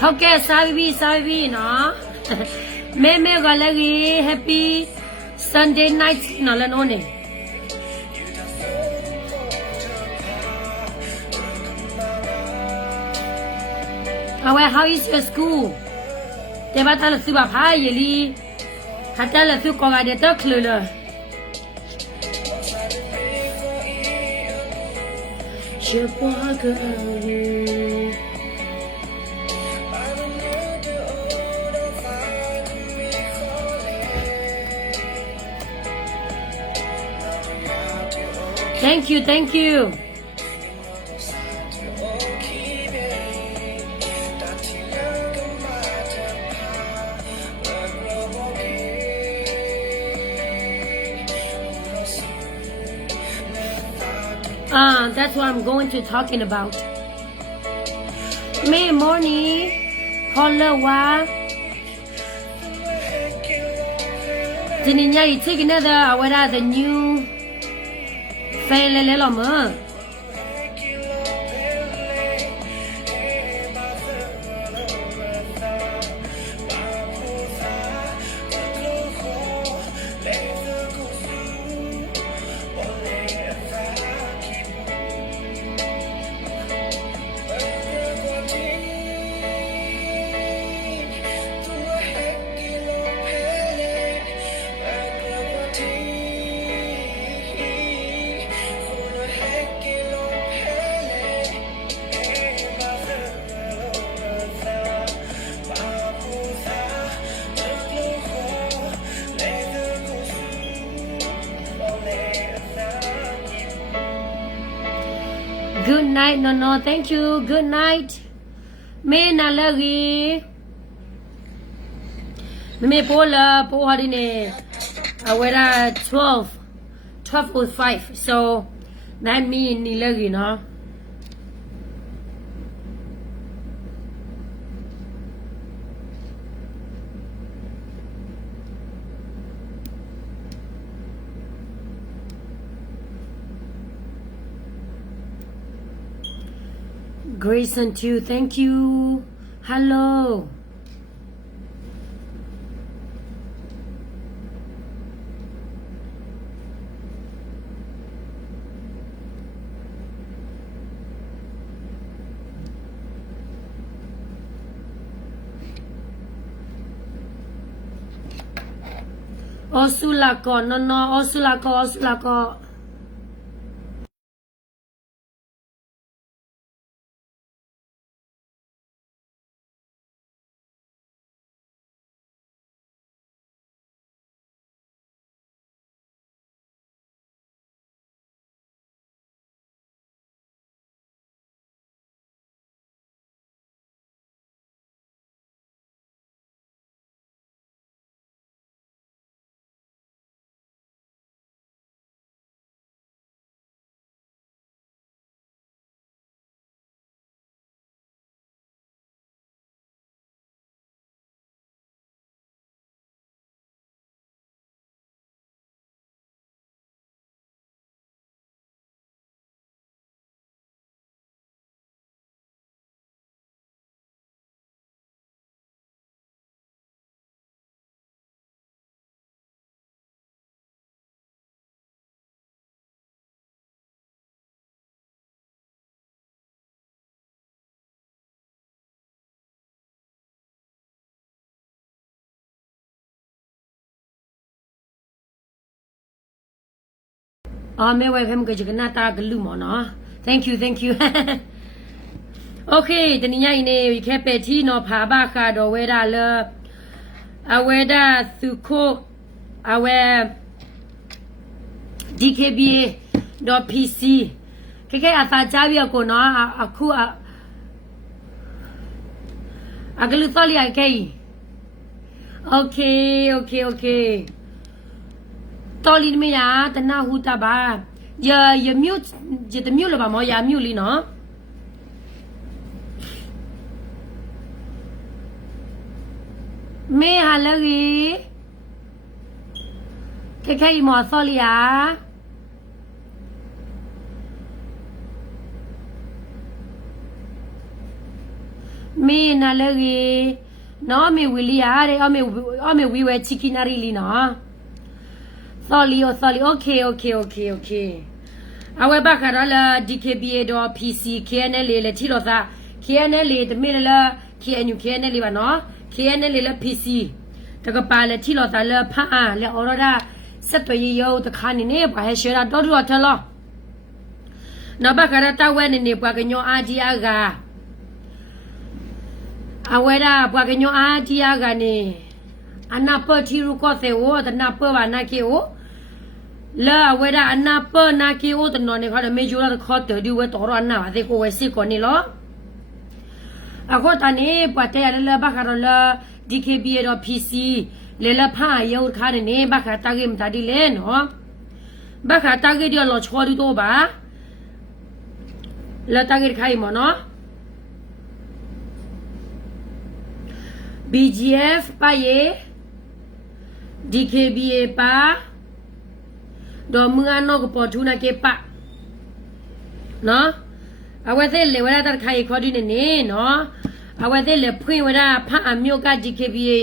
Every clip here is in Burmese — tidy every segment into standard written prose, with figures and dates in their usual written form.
Okay, Savi, no. Me galagi happy Sunday night no la no ne. How is your school? Te ba ta la su ba pha ye li. Ha ta la su ko ga de ta khlu la. Je bois que Thank you. That's what I'm going to talking about. May morning, holla wa. Tininya you take another what are the new fail le ma. Good night, no, thank you. Good night. Me na lagi. Me pola po hari ne. Awera 12:05. So that me ni lagi no. Grayson too, thank you. Hello. Osulako, no, Osulako. Me way him go jignata glumo no. Thank you. Okay, the niya ine we kept it no pa ba ka do weda le aweda suko awe dkba.pc keke asa jabi ko no aku aglu tholi ai kai. Okay. Toli me ya tana huta ba. Ya mute je the mute lo ba mo ya mute li no. Me halagi. Keke mo tholi ya. me na lagi no me willy are o me we were chicken really no sorry okay awe bakara DKBA do PC KNL le thilo sa KNL de me la KNU KNL ba no KNL le PC တကပါလေထီလောတာလေဖာလေအော်ရဒါဆက်သွေးရုပ်တခါနေနေပါဟဲရှေရာတော်တော်ထလောနဘကရတဝဲနေနေပွားကညောအာဒီယာကအဝဲဒါပွားကညောအာဒီယာကနေအနာပတီရုကောသေဝဒနာပဝနာကေဝလာဝဲဒါအနာပနာကေဝတနော်နေခါမေဂျူလာခေါ်တယ်ဒီဝဲတော်ရနာပါသေးကိုဝဲစစ်ကိုနေလောအခုတနေပွားတဲ့ရလေဘကရလာDKBA တော့ PC လေလဖာရုပ်ခါနေဘခါတာဂိမတာဒီလေနော်ဘခါတာဂိဒီလောချော်ဒီတော့ပါလာတာဂိခိုင်မနော် BGF ပါယေ DKBA ပါတော့မငါနောကပေါ်ထူနာကေပါနော်အဝဲသေးလေဝရတာခိုင်ခေါ်ဒီနေနော်အဝဲသေးလေဖွင့်ဝရဖာအမျိုးက DKBA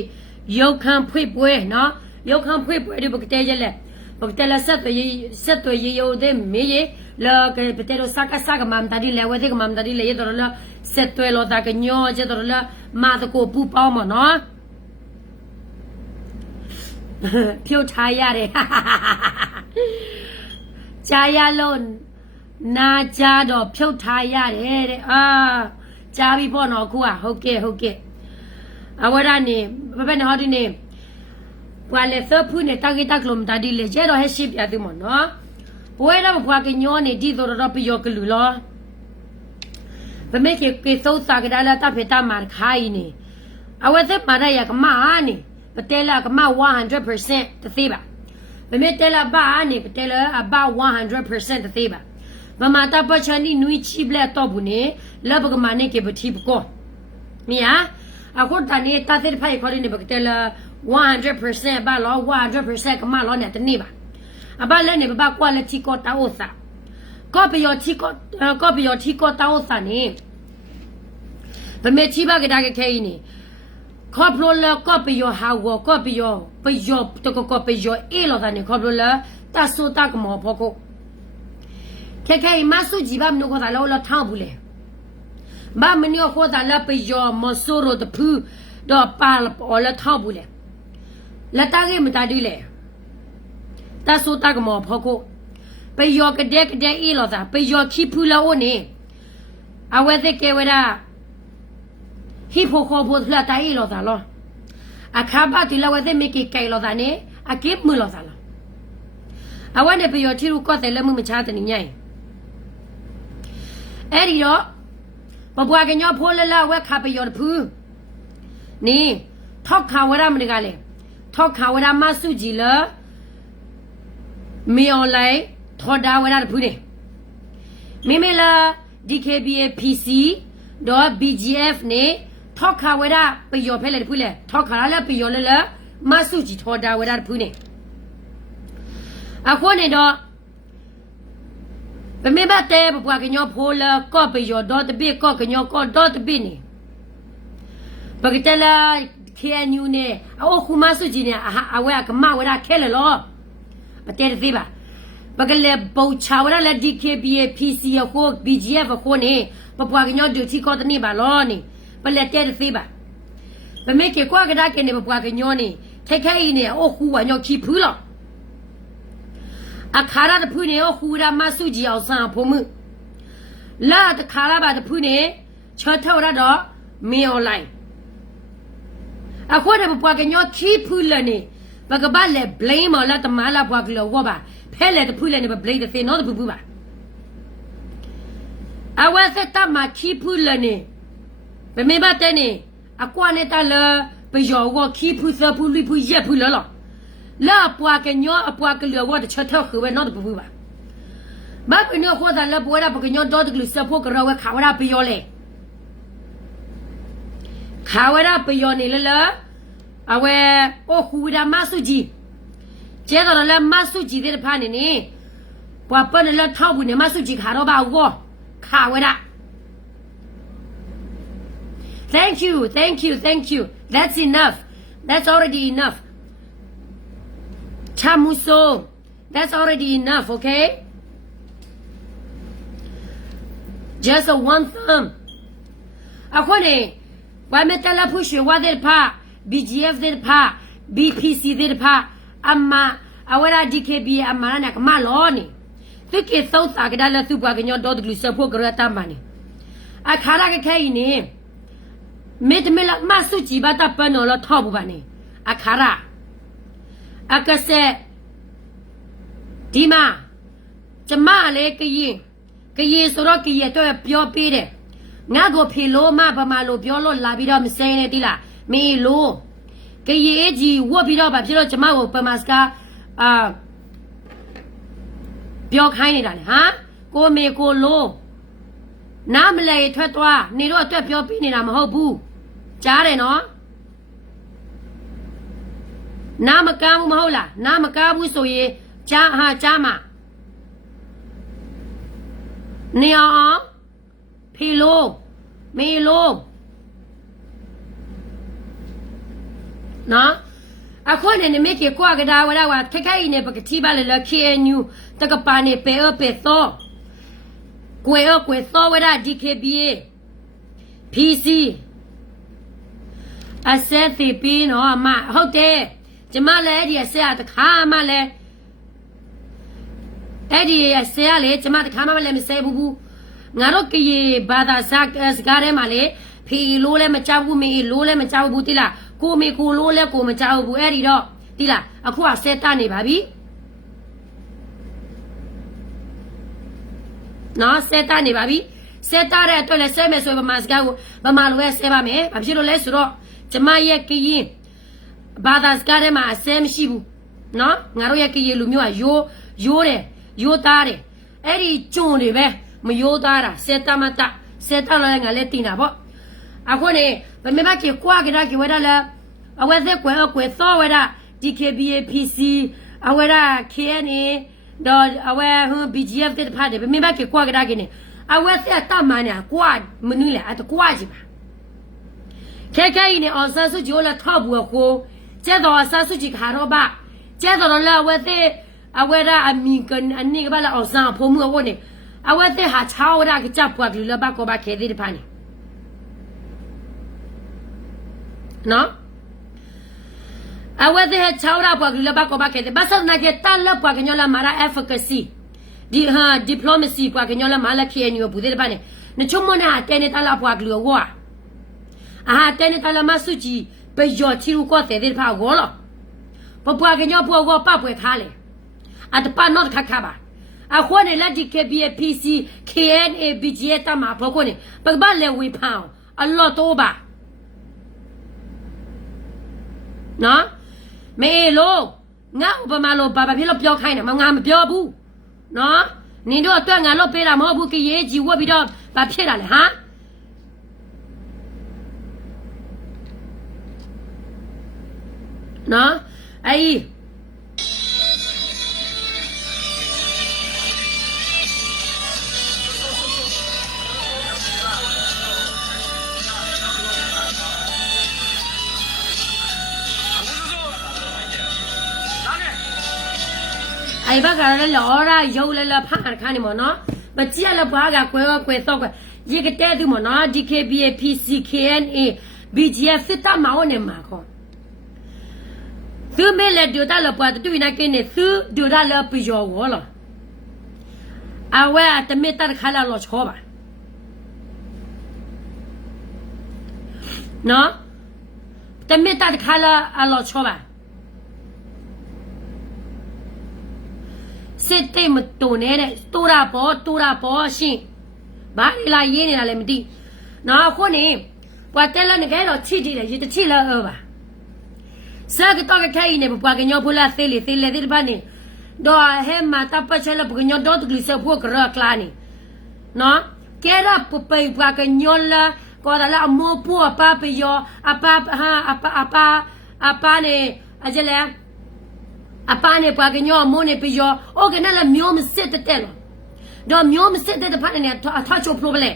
ရုပ်ခံဖွင့်ပွဲနော်ရုပ်ခံဖွင့်ပွဲဒီဘကတဲ့ရလေဘကတဲ့လက်ဆက်သွေးရုပ်တဲ့မေးရလာကပတဲ့တော့စကမမ်တာဒီလေဝဲတဲ့ကမမ်တာဒီလေရတော့လာဆက်သွေးလို့တာကညောကျတော့လာမာတကိုပူပေါင်းမနော်ဖြုတ်ထားရတယ်ကြာရလုံးနာကြတော့ဖြုတ်ထားရတယ်တဲ့ကြာပြီပေါ့နော်ခုဟုတ်ကဲ့အဝရနေဘယ်နဲ့ဟောဒီနေပွာလေသဖူးနေတာဂီတကလုံးတာဒီလေကျတော့ဟဲရှိပြတ်သူမနော်ဘွေတော့ဘွာကညောနေဒီတော့ပြောကလူလောဘမေကေသောစာကဒါလာတဖေတာမာခိုင်းနေအဝသက်မာရကမာနေပတဲလာကမာ100%တသေးပါဘမေတဲလာဘာနေပတဲလာအဘာ100%တသေးပါဘမတာပချာနီနွီချီဘလက်တော့ဘူးနေလဘကမနေကေပတိပကောမီယာအခုတနေ့တသက်ဖိုင်ခေါ်နေဘကတဲလာ100%ဘာလော100%ကမလောနဲ့တနေ့ပါအဘလည်းနေဘ quality ကိုတောက်စာကောပီယောတီကိုတောက်စာနေဗမေချီဘာကဒါကခဲနေခေါပလိုလာကောပီယောဟာဝကောပီယောပယောတကောပီယောအေလောတာနေခေါပလိုလာတဆူတကမောဖို့ကိုခဲမဆူဂျီဘာမနကိုတာလောထောင်းဘူးလေဘာမနီခေါ်တာလာပယောမဆူရိုတဖူတော့ပါလောထောင်းဘူးလေလက်တာကေမတာဒီလေတဆူတကမောဖို့ကိုပယောကတဲ့အေလောတာပယောခိဖူလောနေအဝဲတဲ့ကေဝရာဟိဖိုခေါ်ဖို့လာတိုင်လောတာလောအခါပါတီလာဝဲတဲ့မိကေကဲလောတာနေအကိမလောတာလောအဝဲနဲ့ပယောတီရူကောတဲ့လည်းမချတဲ့ညိုင်အဲ့ဒီတော့ဘဘွားကညောဖိုးလလဝဲခါပယောတဖူးနေထောက်ခါဝရမနကလေထောက်ခါဝရမဆုကြည်လမီအွန်လိုင်းထော်ဒါဝရတဖူးနေမိမလာ DKBA PC တော့ BGF နေထောက်ခါဝရပယောဖဲလေတဖူးလေထောက်ခါလည်းပယောလည်းမဆုကြည်ထော်ဒါဝရတဖူးနေအခုနေတော့ဘမေဘတဲ့ဘဘွားကညောဖိုးလကော့ပယောတော့တပိကော့ကညောကော့တော့တပိနေဘဂတလာ KNU နေအခုမဆုကြည်နေအဝဲကမဝရခဲလေလောပတဲ့သေးပါဘကလေဘောချာဝရလက် DKBA PC ကို BGF ကိုနေပပွားကညောဒူတီကောတနေပါလောနေပလက်တဲ့သေးပါဘမေကေကွာကဒါကနေပပွားကညောနေခဲနေအခုဝညောခီဖူးလောအခါရတဖူးနေဟူရာမဆုကြည်အောင်ဆန်ဖို့မှုလာတခါရပါတဖူးနေချောထောက်ရတော့မီအွန်လိုင်းအခုတပွားကညောခီဖူးလနေဘကဘာလေ blame မလာတမလာပွားကလောဝပါဖဲလေတဖူးလေနေ blame တဲ့နော်တပူပူပါအဝဲစတမခီဖူးလနေဘမေဘတဲ့နေအကွာနေတာလပယောဝခီဖူးစဖူးလိဖူးရက်ဖူးလောလာပွားကညောအပွားကလောဝတချထောက်ခွေနော်တပူပူပါဘာကညောခေါ်တာလပွားရပကညောတော့တကလစဖို့ကရောဝခါဝရပယောလေခါဝရပယောနေလအဝဲဟူရာမဆုကြီးကျဲတော့လည်းမဆုကြီးတဲ့ဖာနေနေပွားပနလည်းထောက်ဘူးနေမဆုကြီးခါတော့ပါဦးခါဝဲတာတ Thank you, thank you, thank you. That's enough. That's already enough. Chamuso. That's already enough, okay? Just a one thumb. Akone, why metala push you? What did pa? BGF did pa? BPC did pa? Amma, awara DKB amana maloni. Think it's so sagada super in your dog glue support grata money. I can't get name. Made me like Masuchi, but up on all top bunny. A cara. Aka said, Dima, Jamale, Kaye, Soroki, yet a pure pede. Nago pilo, mapa malo, piolo, labidom, saying dilla, me low. Kaye, eji, whoop it up, a pilo Jamao, Pamaska, Pure kind, huh? Go me go low. Namle, Tretwa, Nido, your opinion, I'm hobu. Jare no Namakamu Mola, Namakabu soye, Jaha Jama Nia Pilo Milo No? I couldn't make a quagada without a Kakaine, but Tiba la KNU, Takapane, pay up a thaw. Go up with thaw without DKBA. PC. I said the pin or my hotel. Jamal Eddie, I said the Kamale. Eddie, I said, Jamal Kamala, let me say, boo. Naroki, Bada Sak as Garemale, P. Lole Machabu me, Lole Machabu Tila, Kumi Kulole, Kumachabu Eddie dog. Tila, Aqua said Tani, baby. No, said Tani, baby. Said that to the same as over Masgao, Bamal West Evame, Abjiro Lesro. Jamaya Kiyin Badas Garema, Sam Shibu. No, Naroya Kiyi Lumua, yo tare. Eddie Juni, Mayodara, Setamata, Setala Latina. I want a, but maybe Quagaki, whether I was there with Thor, DKBA PC, I wear KNA, I wear BGF did party, but maybe Quagaki. I was there at Tamania, Quad, Manila at the Quajiba. Kakaine on Sasuji Ola Tabu, Jedo Sasuji Haroba, Jedo La with it, I wear a Minkan and Nigabala or San Pomu warning. I went there, had how I could jump what you love back over Kedi Pani. No? I went there, had chow up what you love back over Kedi, but some like a ton of Paganola Mara efficacy. Diplomacy, Paganola Malaki and your Budebani. Nachumona attended a la Paglu war. I had ten Talamasuji, but your Tirucote did Pagolo. Papa can your poor go up with Hale. At the pan not Kakaba. I want a legit KBA PC, KNA BGeta ma Pocone, but Bale we pound a lot over. No? May low. Now, Bamalo Baba Pillow Pio kind of Mamma Piobu. No? Nido Tanga Lopera Mobuki Yeji will be done by Pierre, huh? No, ahí. Ahí va a ganar la hora y yo le la paga canimo, ¿no? Pero si a la paga cueva cuesta, llega te digo, ¿no? DKBA, PC, KNA, BGF, se está más o menos. Thứ mấy lần điều ta là quả tôi nói cái này thứ điều ta là bây giờ quá rồi, à vậy ta mấy ta khai là lo chó bà, nó, ta mấy ta khai là lo chó bà, sẽ thấy một tổ này tổ ra bỏ xin, bà đi lại gì này là làm gì, nó khó này, quả tên là cái đó chỉ là gì, chỉ là ở bà. Sa kita ke kai ne buat kenyo pula teli di bani. Doa hema tapa chala kenyo dot glisa buat kerak lani. No, kera pupai buat kenyo la. Kau dah lah mau pu apa peyo apa ne aja le. Apa ne buat kenyo mau ne peyo. Oh kena la mio mesti tetelo. Doa mio mesti tetelo apa ne? Atau coplo bela.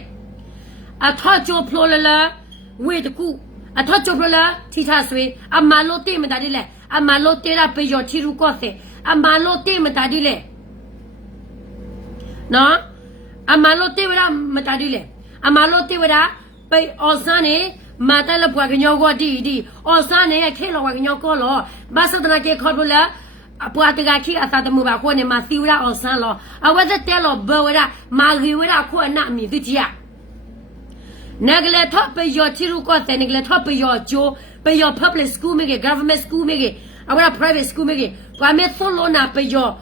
Atau coplo la. wait the coup a touch of la tita sway a malo te metadile a malo te la pe yo tiru cose a malo te metadile no a malo te vera metadile a malo te vera pe osane mata la bwa gnyo go di osane ya khelo wa gnyo ko lo ba satana ke khobula apua te ga khi asa te mu ba ko ne ma siwra osan lo a wa te lo bo wera ma ri wera ko na mi tu ji ya negle thop pe yo tiru ko te negle thop pe yo jo pe yo public school me ke government school me ke awara private school me ke kwa me solo na pe yo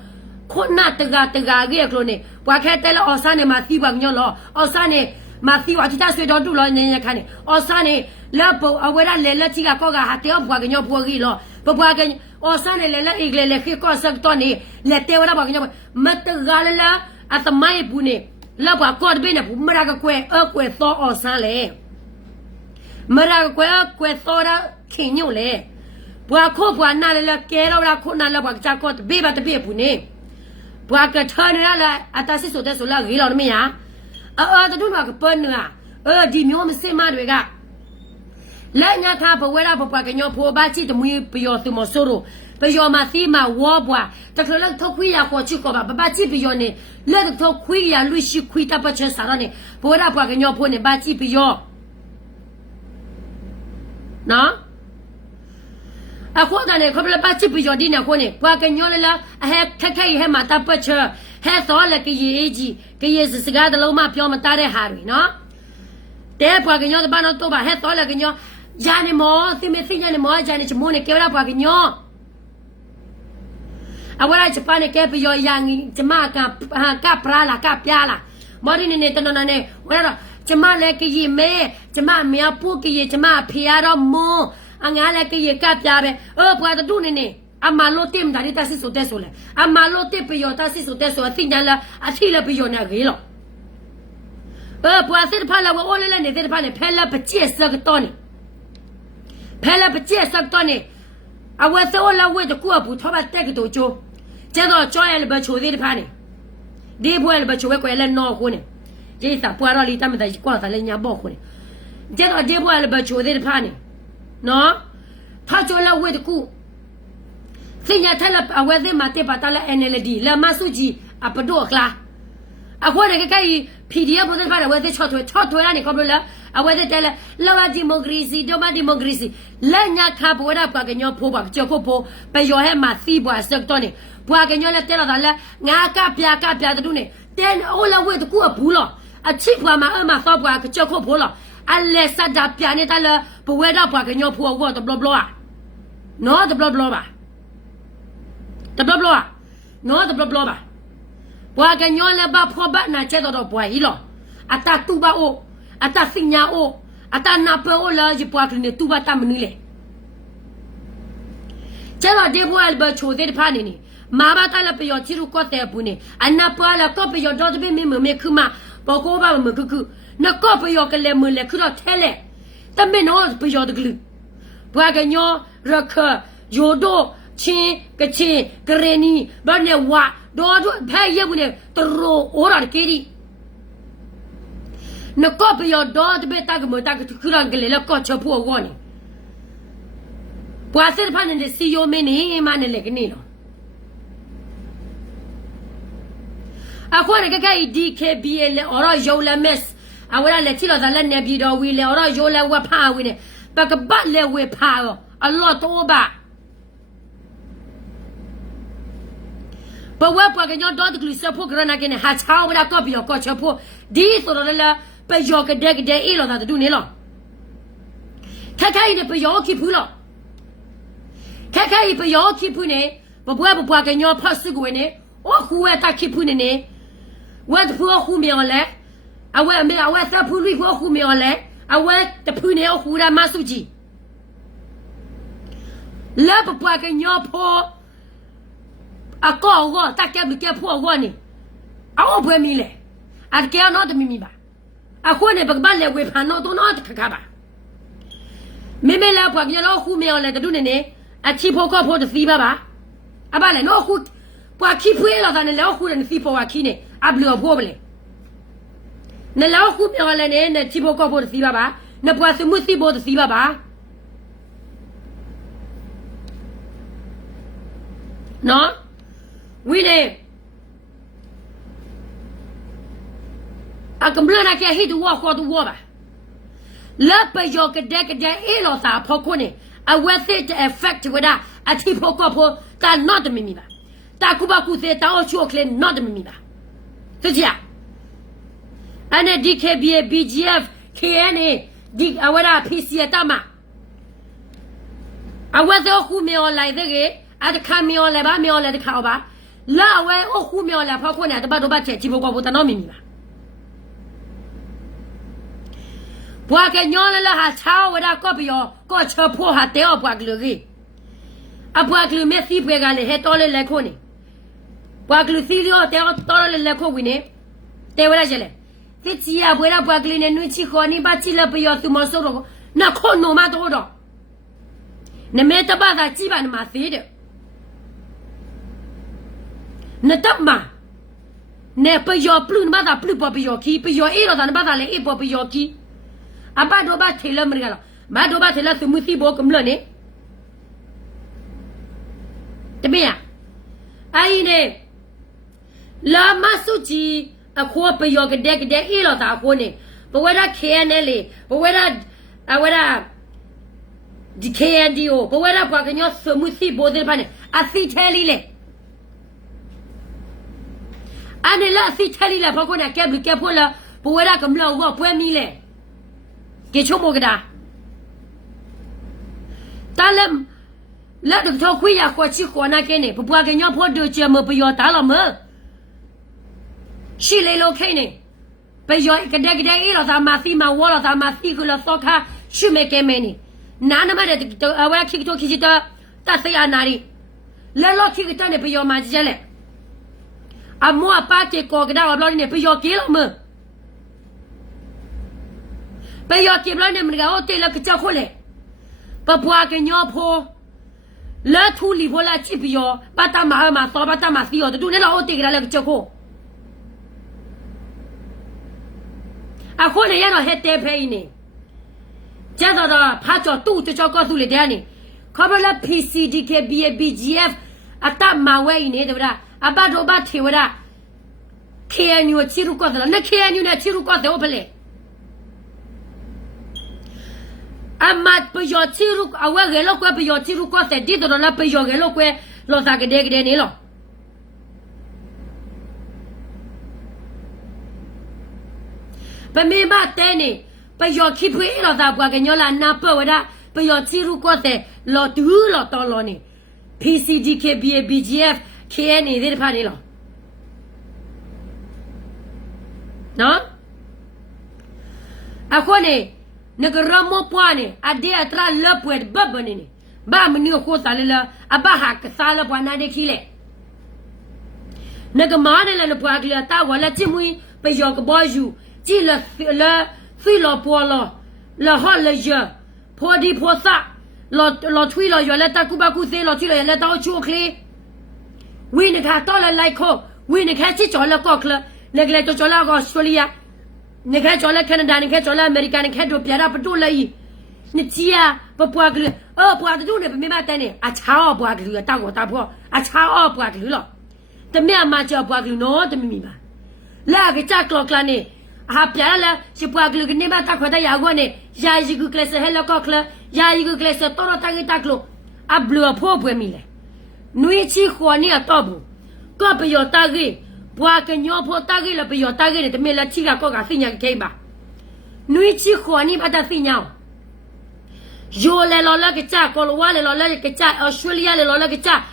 ko na te ga ge klo ne bwa khe te lo osan ne ma si ba gnyo lo osan ne ma si wa ti ta swe do tu lo ne ne kha ne osan ne la bo awara le ti ga ko ga ha te bwa gnyo bo gi lo bwa gnyo osane le igle le ki ko sak to ni le te wala ba gnyo mat gal la atmai bune la ba ko be ne mara ga kwe so osan le mara ga kwe so ra khin nyu le bwa kho bwa na le ke lo la kho na la ba cha ko be ba te be bune bwa ka tha ne la atasi so te so la gi lo mi ya ta du ma ka pon na di myo ma sin ma de gaလက်ညာထားဘဝရဘပွားကညောဖိုးပါချစ်တမွေးပျော်သူမဆိုးတို့ပျော်မသီးမှာဝေါ်ဘွားတကယ်လို့ထုတ်ခွေးရခေါ်ချစ်ကောပါပပချစ်ပျော်နေလက်ထုတ်ခွေးရလူရှိခွေးတပတ်ချင်စားရနေဘဝရဘွားကညောဖိုးနေပါချစ်ပျော်နော်အခုတည်းခေါ်ပပါချစ်ပျော်ဒီနေခေါ်နေဘွားကညောလေလားအဟဲခက်ခဲဟဲမှာတပတ်ချဟဲသောလကကြီးကြီးကရေးစကားတလုံးမပြောမသားတဲ့ဟာတွေနော်တဲဘွားကညောတပန်းတော့ပါဟဲသောလကညောJani mo, si me signane mo, jani chimone ke wala pa gnyo. Awara chapane ke pe yo yang chama ka prala ka pyala. Mori ne tono ne, wala chama le ke yi me, chama me apu ke yi chama phia ro mo. Anga le ke yi ka pya be. Bwa ta du ne. Amalo tim da ni ta si so te so le. Amalo te pe yo ta si so te so signane la a thi le pe yo na ge lo. Bwa se pha la wo le ne se pha ne phela pa che sa ka to ni. ဖဲလာပကျက်စက်တော့နေအဝတ်သောလာဝဲတကူအပူထောပါတက်ကတော့ကျိုးကျတော့ကြောရလဘချိုသေးတဖာနေဒီဘွဲလဘချိုဝဲကွယ်လဲနော်ခုနေဒီစာပွာရလီတမတဲ့ကွာသလဲညာဘော့ခုနေကျတော့ဒီဘွဲလဘချိုသေးတဖာနေနော်ထားကြောလာဝဲတကူစညာထလအဝဲသေးမတေပါတလာ NLD လာမဆုကြီးအပဒိုကလာအခုလည်းကဲ PDF ဘုဒ္ဓဘာသာဝဲသေးချော့ထွေရနေခေါ်လို့လားအဝဲတဲ့လဲလာဒီမိုကရေစီဒိုမာဒီမိုကရေစီလက်ညာခါဘဝရပါကညောဖိုးပါကြောက်ဖို့ပျော်ဟဲမှာစီးပွားစက်တော့နေဘွာကညောလဲတဲလာတာလဲငါကပြတူနေတဲအိုလာဝဲတကူအဘူးလို့အချစ်ဘွာမှာအမသောဘွာကကြောက်ဖို့လို့အလဲစတာပြနေတာလဲဘဝရပါကညောဖိုးဝတ်တဘလဘလာနော်တဘလဘလာပါတဘလဘလာနော်တဘလဘလာပါဘွာကညောလဲပါဖောဘနာချက်တော့ဘွာဟီလို့အတတူပါအိုအတစညာအိုအတနာပေအိုလာဂျပွားကနေတူပါတမနူလေကျတော့ဒီဘွာဘချိုတဲ့ဖာနေနေမာဘာတလပယောချီရူကောတဲ့ဘူးနေအနာပွာလာကောပယောတော့တပိမေခမဘောကိုဘာမကနကောပယောကလည်းမလဲခတော့ထဲလေတမနောပယောတကလူဘွာကညောရခယိုဒိုချင်းကချင်းဂရနီဘာနေဝါတော့ဖဲရဘူးနေတရိုအိုရာကေဒီနကောပယောတော့တပိတကမတကခရန်ကလေးလကောချဖို့ဝေါနေဘွာစစ်ဖာနေစီယိုမင်းနေမနဲ့လေကနေတော့အခုရကက DKBA လေအော်ရောလမက်အဝရလေချီလောဇာလက်နေပြီးတော့ဝီလေအော်ရောလဝဖာဝီနေပကပတ်လေဝေဖာရောအလော့တော့ပါဘဝပကညောတော့တကလစဖို့ကရနာကနေဟာချောင်းမလာတော့ပြီးတော့ကောချဖို့ဒီဆိုတော့လေပယောကတဲ့အေးလောသာတူနေလောခက်ခဲနေပယောခိဖူးလောခက်ခဲပယောခိဖူးနေဘဘကညောဖတ်စကွေနေအခုဝဲတခိဖူးနေနေဝတ်ဖူးခုမြေော်လဲအဝဲအမေအဝဲသဖူးလိခုမြေော်လဲအဝဲတဖူးနေအခုရမဆုကြီးလဲဘကညောဖို့အကောတက်ကဲဘကဲဖို့ကောနေအော်ဘွေမီလေအကဲနော်တမီမီပါအခုနေဘကဘလဲဝေဖန်တော့တော့ခခပါမေမေလာဘကညောခုမြေော်လဲတူနေနေအချီဖို့ကောဖို့တစီပါပါအဘလဲနော်ခုပွာခိဖွေးလာတယ်လောခုနဲ့စီပေါ်ဝခိနေအဘလောဘောဘလေနလောခုမြော်လဲနေချီဖို့ကောဖို့တစီပါပါ na bua se mu si bo de si ba no we ne a kam na ke hit wa ko du wa ba la pa yo ke de e lo sa pho ko ne a worth it effect with that a ti pho ko pho ta not de mi ba ta ku ba ku se ta o chu kle not de mi ba se ji ane DKBA BGF KNA di awara PC ta ma awa se khu me on lai de ke a de kha me on lai ba me on lai de kha ba la we o khu me on lai pho ko ne ta ba do ba che ti pho ko pho ta no mi ba bua ke nyon la ha chao wada ko bio ko che pho ha te o bua glu gi a bua glu me si pwe ga le he to le kho ni bua glu si dio te o to le kho wi ne te wada je le ti chi ya bwe da bua glu ne nu chi kho ni ba chi le bio tu mo so ro na kho no ma to do ne me ta ba da chi ba na ma si de ne ta ma ne pe yo plu ma da plu po bio ki pe yo e ro da na ba da le e po bio ki apa do ba thela mri ga ma do ba thela su mu si bo kum lo ne te me ya ai ne la ma su ji a kho pe yo ga de e lo ta kho ne bo wa da KNL bo wa da a wa da di KNDO bo wa da ba ga nyo su mu si bo de ba ne a si theli le ane la si theli la ba ko na ke bu ke pho la bo wa da kam lo wo pwe mi le ke chomo gada talam la de to khwi ya ko chi ko na ke ne bwa ke nyo pho do che mo pyo ta lo mo shi le lo ke ne pyo ke de e lo sa ma si ma wo lo sa ma si ko lo so kha shi me ke me ni na na ma de awa ki to ki ta ta se ya na ri le lo ki ta ne pyo ma je le a mo pa ke ko gada lo ne pyo ke lo moไปยอเก็บแล้วเนี่ยมันก็เอาเตะแล้วก็จะโคเลยปะบัวกันยอพอแล้วทุลีพอละจิบยอปะตามาซอปะตามาซียอดูเนี่ยเราเอาเตะกันแล้วก็จะโคอะโคเลยยันเราเฮ็ดเตะเพย์นี่จะต่อพาจอตู้จะจอก็สู้เลยเดี๋ยวนี่เขาบอกแล้ว PCDKBA BGF อะตามาเว้ยนี่เดี๋ยวอะบาโดบาเทวดา KNU ชิรุก็แล้วนะ KNU เนี่ยชิรุก็เดี๋ยวไปเลยamat peyo tiruk awa gelo ko peyo tiruk ko se dito la peyo gelo ko lo sa gede ni lo pe me ba te ni peyo ki pui lo sa bwa ke nyola na pa wada peyo tiruk ko se lo tu lo to lo ni PCDKBA BGF KNA ဒီဖာနေလို့နော်အခုနေနဂရမောပွားနေအဒေအတရာလပွေဘဘနေနေဘာမနီကိုစားလေလအဘဟာကစားလပွားနာတဲ့ခီလေနဂမာနေလပွားကလတာဝလာချီမွေပယောကဘောယူကြည်လဖီလပွာလလဟလရဖိုဒီဖိုစာလောထွေလောရလက်တကူဘကူစေလောချီလောလက်တောချိုခလီဝင်းခါတော်လလိုက်ခိုဝင်းခါချီချောလကောကလလက်လက်ချောလာကောစတြေးလျနေခါချောလာကနေဒါနေခါချောလာအမေရိကန်နေခါတို့ပြရပတိုလိုက်နေချီယာပပွားကလေးပွားတူနေပြမတန်းနေအချာောပွားကလေးတောက်ကိုတောက်ဖို့အချာောပွားကလေးလောတမရမချောပွားကလေးနော်တမမီပါလာကကြကလောကလာနေဟာပြရလာစပွားကလေးကနေမတောက်ခွတ်ရကောနေယာယီကူကလစ်ဟဲလကောကလယာယီကူကလစ်တော်တော်တိုင်းတက်လို့အဘလောဖို့ပွေးမီလေနွေချီခွန်နေတော့ဘူးကောပယောတာကြီးဘွာကညောဖို့တာကြီးလပယောတာကြီးနေတမလက်ချီကကောကစိညာခိပါနွေချီခွန်နေပါတစိညာyo le lo la que cha Colorado le lo la que cha Australia le lo la que cha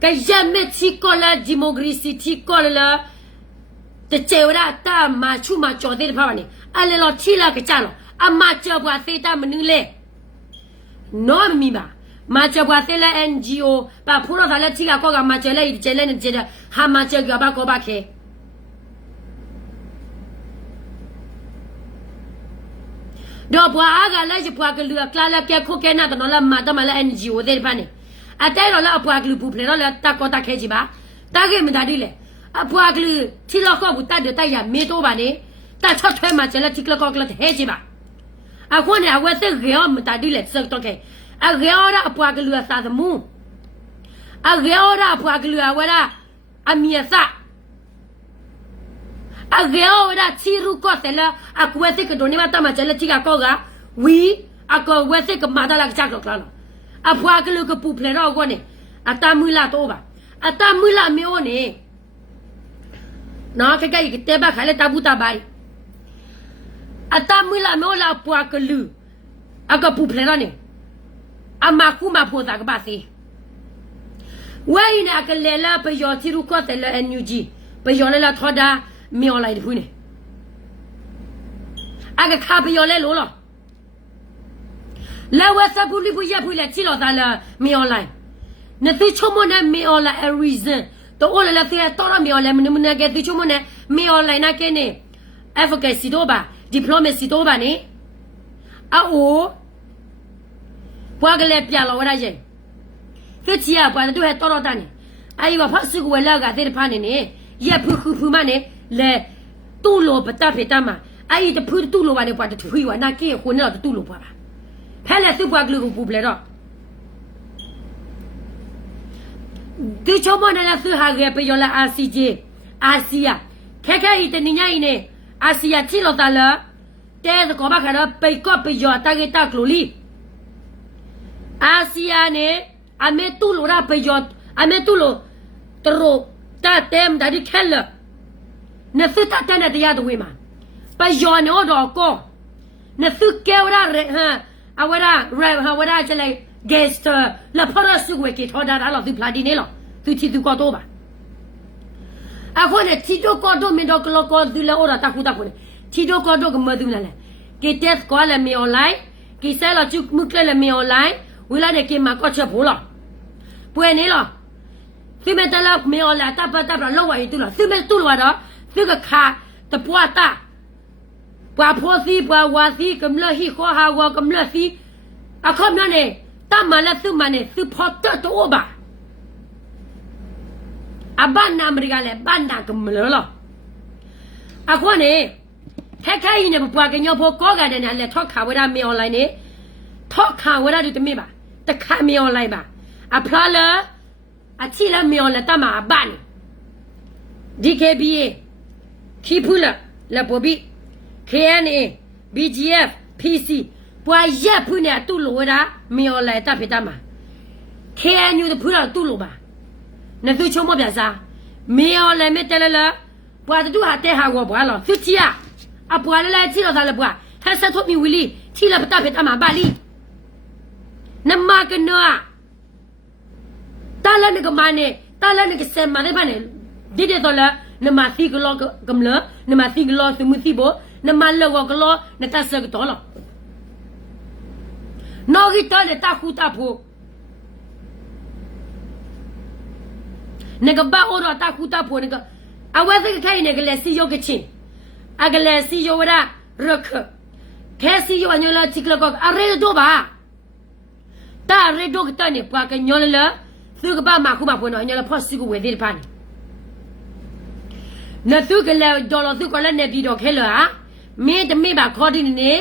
que jamais chico la democracy chico la te chewra ta ma chu ma cho de pa ni ale lo chi la que cha lo a ma cho bwa se ta mnu le no mi ba ma cho bwa se la NGO ba phu lo da la chi ka ko ka ma che le ni che da ha ma che ga ba ko ba ke do bwa aga la je bwa ke lu kla la ke ko ke na to la ma to ma la NGO de ba ni a tai lo la bwa ke lu pu ple lo la ta ko ta ke ji ba ta ke mi da di le a bwa ke lu ti lo ko bu ta de ta ya me to ba ni ta chot thwe ma che la ti kla ko kla he ji ba အခုနဲ့အဝဲစစ်ရောမတာဒီလက်စတော့ခဲ့အရောရအပွားကလူစာသမူအရောရအပွားကလူဝရအမီယစာအရောရချီရူကောတယ်အကွဲစစ်ကဒိုနေမတမချလက်ချီကကောကဝီအကောဝဲစစ်ကမာဒလာချကောကလာအပွားကလူကပူဖလေတော့ကောနေအတမူလာတော့ပါအတမူလာမျိုးနေနော်ကဲကတဲဘခါလေတဘူတာဘိုင်အတမူလာမျိုးလာပွားကလူအကပူဖလေတော့နေအမကူမဖို့တာကပါစီဝဲနေအကလေလာပယောချီရူကောတယ်လအန်ယူဂျီပယောလေလာထော်ဒါမြော်လိုက်တဖူးနေအကခါပယောလေလို့လားလာဝဆပူလီဘူးရဖူးလေချီလို့တာလာမြော်လိုက်နသိချုံမနဲ့မြော်လာ a reason တော့လာတဲ့တော်ရမြော်လဲမနကဲသိချုံမနဲ့မြော်လိုက်နာကဲနေ advocacy တော့ပါ diplomacy တော့ပါနေအိုးပွားကလေးပြလောဝရရဲ့သူချီရပွားတူဟဲ့တော်တန်းနေအိုင်ဝဖတ်စုဝဲလာကတဲ့ဖာနေနေရဖူဖူမနေလေတူလိုပတဖေတမအိုင်တဖူတူလိုပါနေပွားတထွေးဝနာကေခုနေတော့တူလိုပွားပါဖဲလေစုပွားကလူကိုပူပလေတော့ဒီချုံမနဲ့ဆူဟာရဲ့ပယောလာအာစီဂျီအာစီယာခဲခဲဤတနိညာဤနေအာစီယာချီလို့တလာတဲကောဘခါတော့ပိတ်ကော့ပယောတာကေတာကလိုလီအာစီယာနေအမေတူလိုရာပယောအမေတူလိုတရိုတာတဲမ်ဒါဒီခဲလနဖစ်တာတန်တဲ့ရတဲ့ဝေးမှာပယောနော်တော့ကောနဖစ်ကဲဝရဟာအဝရဟာဝရချလေguest la para su que toda la du pladinelo tu ti du ko to ba akone ti do ko do mi do ko du la ora ta ku ta ko ti do ko do ko ma du la la ke tes ko la mi online ke sa la chu mu kle la mi online wi la de ke ma ko che bo la pwe ni lo tu me ta la mi online ta pa lo wa yi tu la tu me tu lo wa do tu ka kha ta pwa ta pwa pho si pwa wa si kam la hi kho ha wa kam la si akhom na neตามาละซึมาเนี่ยซึพอตโตบะอะบ้านนาอเมริกาแหละบ้านนากำเหลอหรออะควเนี่ยแค่ๆเนี่ยปะกันยอพอก็กันเนี่ยแหละทอกข่าวเวลามีออนไลน์เนี่ยทอกข่าวเวลาดูตะมีบะตะข่ามีออนไลน์บะอะพลาละอะที่ละมีออนไลน์ตามาบ้าน DKBA คีพูละละปอบิ KNA BGF PCပွားရက်ဖူးနေတူလို့ရာမြေော်လဲတပ်ဖြစ်တာမှာခဲညူတဖူးတော့တူလို့ပါနသူချုံမပြစားမြေော်လဲမဲ့တဲလလာပွားတူဟာတဲဟာကောဘွာလောသူချီရအပွားလဲချီတော့သားလဲပွားဟက်ဆက်ထုတ်မီဝီလီချီလာပတပ်ဖြစ်တာမှာပါလီနမကနောတာလနကမနေတာလနကစမနေပါနေဒီတဲ့တော့လာနမသီကလောကမလနမသီကလောစမှုသီဘောနမလောကလောနတဆကတော့လောနော်ဂီတာလေတာခုတာဖို့နကဘာအော်တာခုတာဖို့နကအဝဲစကခိုင်နကလေစီယောကချင်းအကလေစီယောဝရရခခဲစီယောညလာချီကလကောအရေဒိုဘာတာရေဒိုကတနေပွားကညောလသူကဘာမခုမဖွနော်ညလာဖော့စီကိုဝဲသေးတယ်ပါနေနသူကလေဒေါ်လာသူကလည်းနေပြီးတော့ခဲလာမင်းတမေပါခေါ်ဒီနေ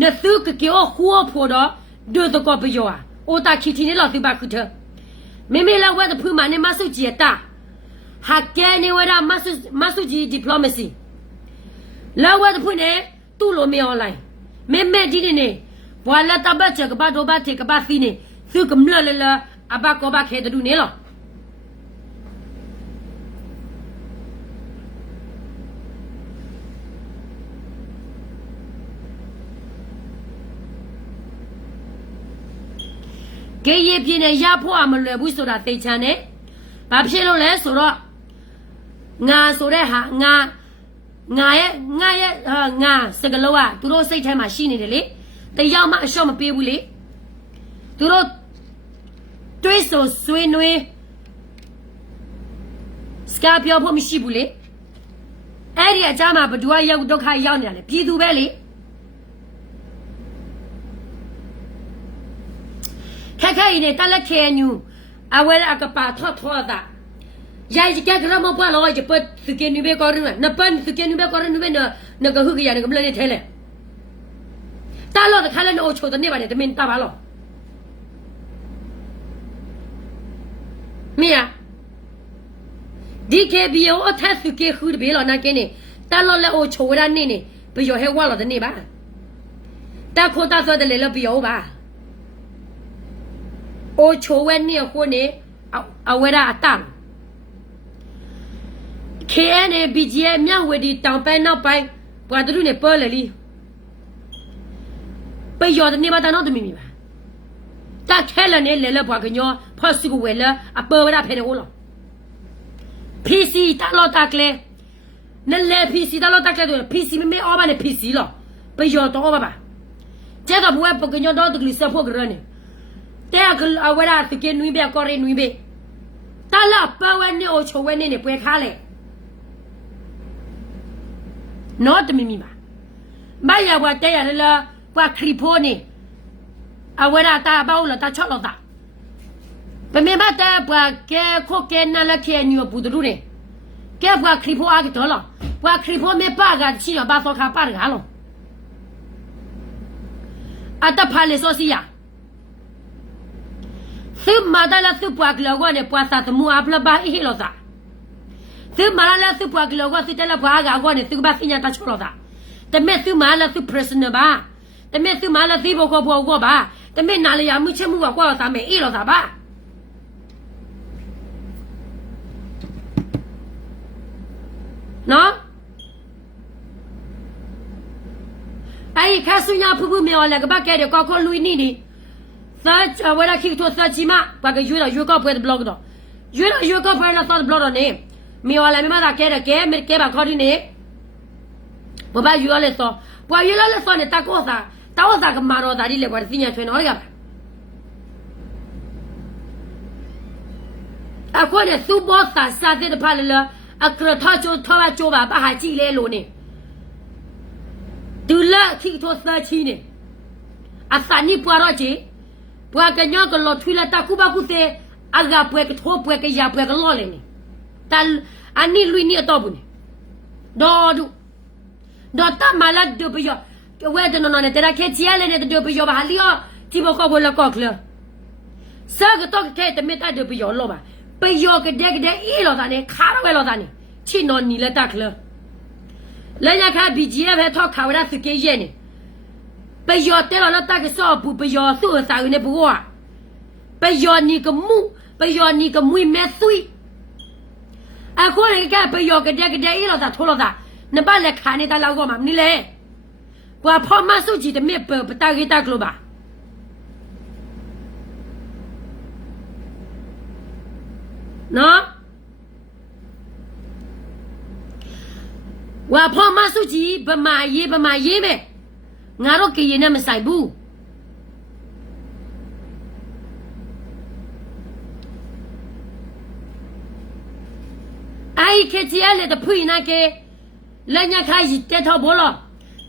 နသူကကေအောခုအဖို့တော့ဒုတကောပယောအိုတာခီတီနေလောက်သူပါခုထမေမေလာဝဲတဖူးမနေမဆုကြီးတာဟာကဲနေဝရမဆုကြီး diplomacy လာဝဲတဖူးနေတူလိုမေ online မေမေဒီနေဘွာလာတပတ်ချကဘာတော့ဘာတေကဘာဖီနေသူကမလလအဘကောဘခဲတူနေလောကဲရပြင်းနဲ့ရဖို့အမလွယ်ဘူးဆိုတာသိချမ်းတယ်။ဘာဖြစ်လို့လဲဆိုတော့ငါဆိုတဲ့ဟာငါရဲ့စကလုံးကသူတို့စိတ်ထဲမှာရှိနေတယ်လေ။တယောက်မှအလျှော့မပေးဘူးလေ။သူတို့တွေးဆိုဆွေးနွေးစကားပြောဖို့မရှိဘူးလေ။အဲ့ဒီအကြမ်းမှာဘဒူကရောက်ဒုက္ခရောက်နေတာလေပြည်သူပဲလေ။ခဲခဲနေတလက်ခဲညူအဝဲအကပါထောတာရိုက်ကြကရမပွားလောကျပတ်စကင်းနူဘေကောရနပန်စကင်းနူဘေကောရနူဘေနကဟုကရနကမလဲထဲလေ တာလောတခါလဲနိုးချိုတဲ့နေပါနဲ့တမင်တာပါလောမီယာဒီကေဘီယိုအထက်စုကေခူးဘေးလောနာကင်းနေတာလောလဲအိုချိုရနေနေဘီယိုဟဲဝါလောတဲ့နေပါတာခိုတာဆိုတဲ့လေလဘီယိုပါအိုချိုဝဲနေခိုးနေအဝဲရာအတန် KN BGM မြောက်ဝတီတောင်ပိုင်းနောက်ပိုင်းဘွာတူနဲ့ပေါ်လေလီပယောတဲ့နေပါတနော်တမီမီပါတာခဲလနဲ့လေလဘွာကညောဖော့စုကဝဲလအပေါ်ဝရဖဲနေဦးလော PC တာလောတာကလေနလေ PC တာလောတာကလေ PC မမေအော်ဘာနဲ့ PC လောပယောတော့ပါကျတော့ဘွာပကညောတော့တကလစဖို့ကရနေတဲ့ကအဝရတကနွိဘကောရနွိဘတာလာပဝဲနေအိုချိုဝဲနေပွဲခါလေနော်တမီမီပါမရဘွာတဲရလာဘွာခရီဖိုနေအဝရတာဘောလတာချော့လောတာပမေမတာဘွာကဲခိုကဲနလခဲညူပူဒရူနေကဲဘွာခရီဖိုအားကတော့လောဘွာခရီဖိုမေပါကချီရဘာသောခါပါရဟာလောအတဖာလေဆိုစီယာသုမာဒလာသုပွားကလောကနေပွားစာသမူအပလဘာဟီလောသာသုမာလာသုပွားကလောကစစ်တလဘွားကနေသုဘစညာတချောလောသာတမဲသုမာလာသုပရက်စနဘာတမဲသုမာလာသိဘောကောဘောကောပါတမဲနာလျာမှုချက်မှုကကွာသာမဲအေးလောသာပါနော်အဲ့ခါဆုညာဖူဖူမြော်လည်းကပတ်ကဲတယ်ကောက်ခေါ်လူနီနီသာဝရခိထိုသာချီမဘာကယူရယူကောက်ပွဲဘလော့တော့ယူကောက်ပွဲလာသောဘလော့တော့နေမြော်လည်းမမသာကဲတယ်ကဲမကဲပါခေါ်ဒီနေဘဘယူရလဲသောဘွာယူရလဲသောနေတကောသာတောသာကမာရောဒါဒီလေဘွာသိညာချွေနော်ရပါအခုနဲ့သူဘောသာစာတဲ့ဖာလလအခရထချိုထောချိုပါဘာဟာကြည့်လဲလို့နေဒူလာခိထိုသာချီနေအစနိပွာရောချီဘွာကညောကလောထွေလာတကူဘကုသေးအဂါပွဲကထိုးပွဲကရပွဲကလောလေနေတန်အနိလူနီတော့ဘူးနေဒေါ်ဒူဒေါ်တမလာဒူပယောဝဲဒနော်နဲ့တရခဲချီရလေနဲ့ဒူပယောဘာလီယောတီဘကောဘလကောကလစာကတော့ကဲတမေတာဒူပယောလောပါပယောကတဲ့အေးလောတာနေခါရဝဲလောတာနေချီနော်နီလက်တကလလဲရခါဘီဂျီပဲထောက်ခါဝရစကေးရဲ့နေပယောတဲလောတာကစောဘူးပယောသူ့စာရင်းနေဘူးဝပယောနီကမူပယောနီကမွေမဲသွီအခုလည်းကပယောကတဲ့အေးလောတာထိုးလောတာနဘလက်ခါနေတာလောက်တော့မှမနီလေဘွာဖော်မဆုကြည့်တမေပတာဂီတာကလိုပါနော်ဝါဖော်မဆုကြည့်ဗမာရေးမဲ့ငါတို့ကရင်နဲ့မဆိုင်ဘူးအိုင်ခေချီရလေတဖွိနာကေလက်ညခိုင်းတက်တော့ဘောလော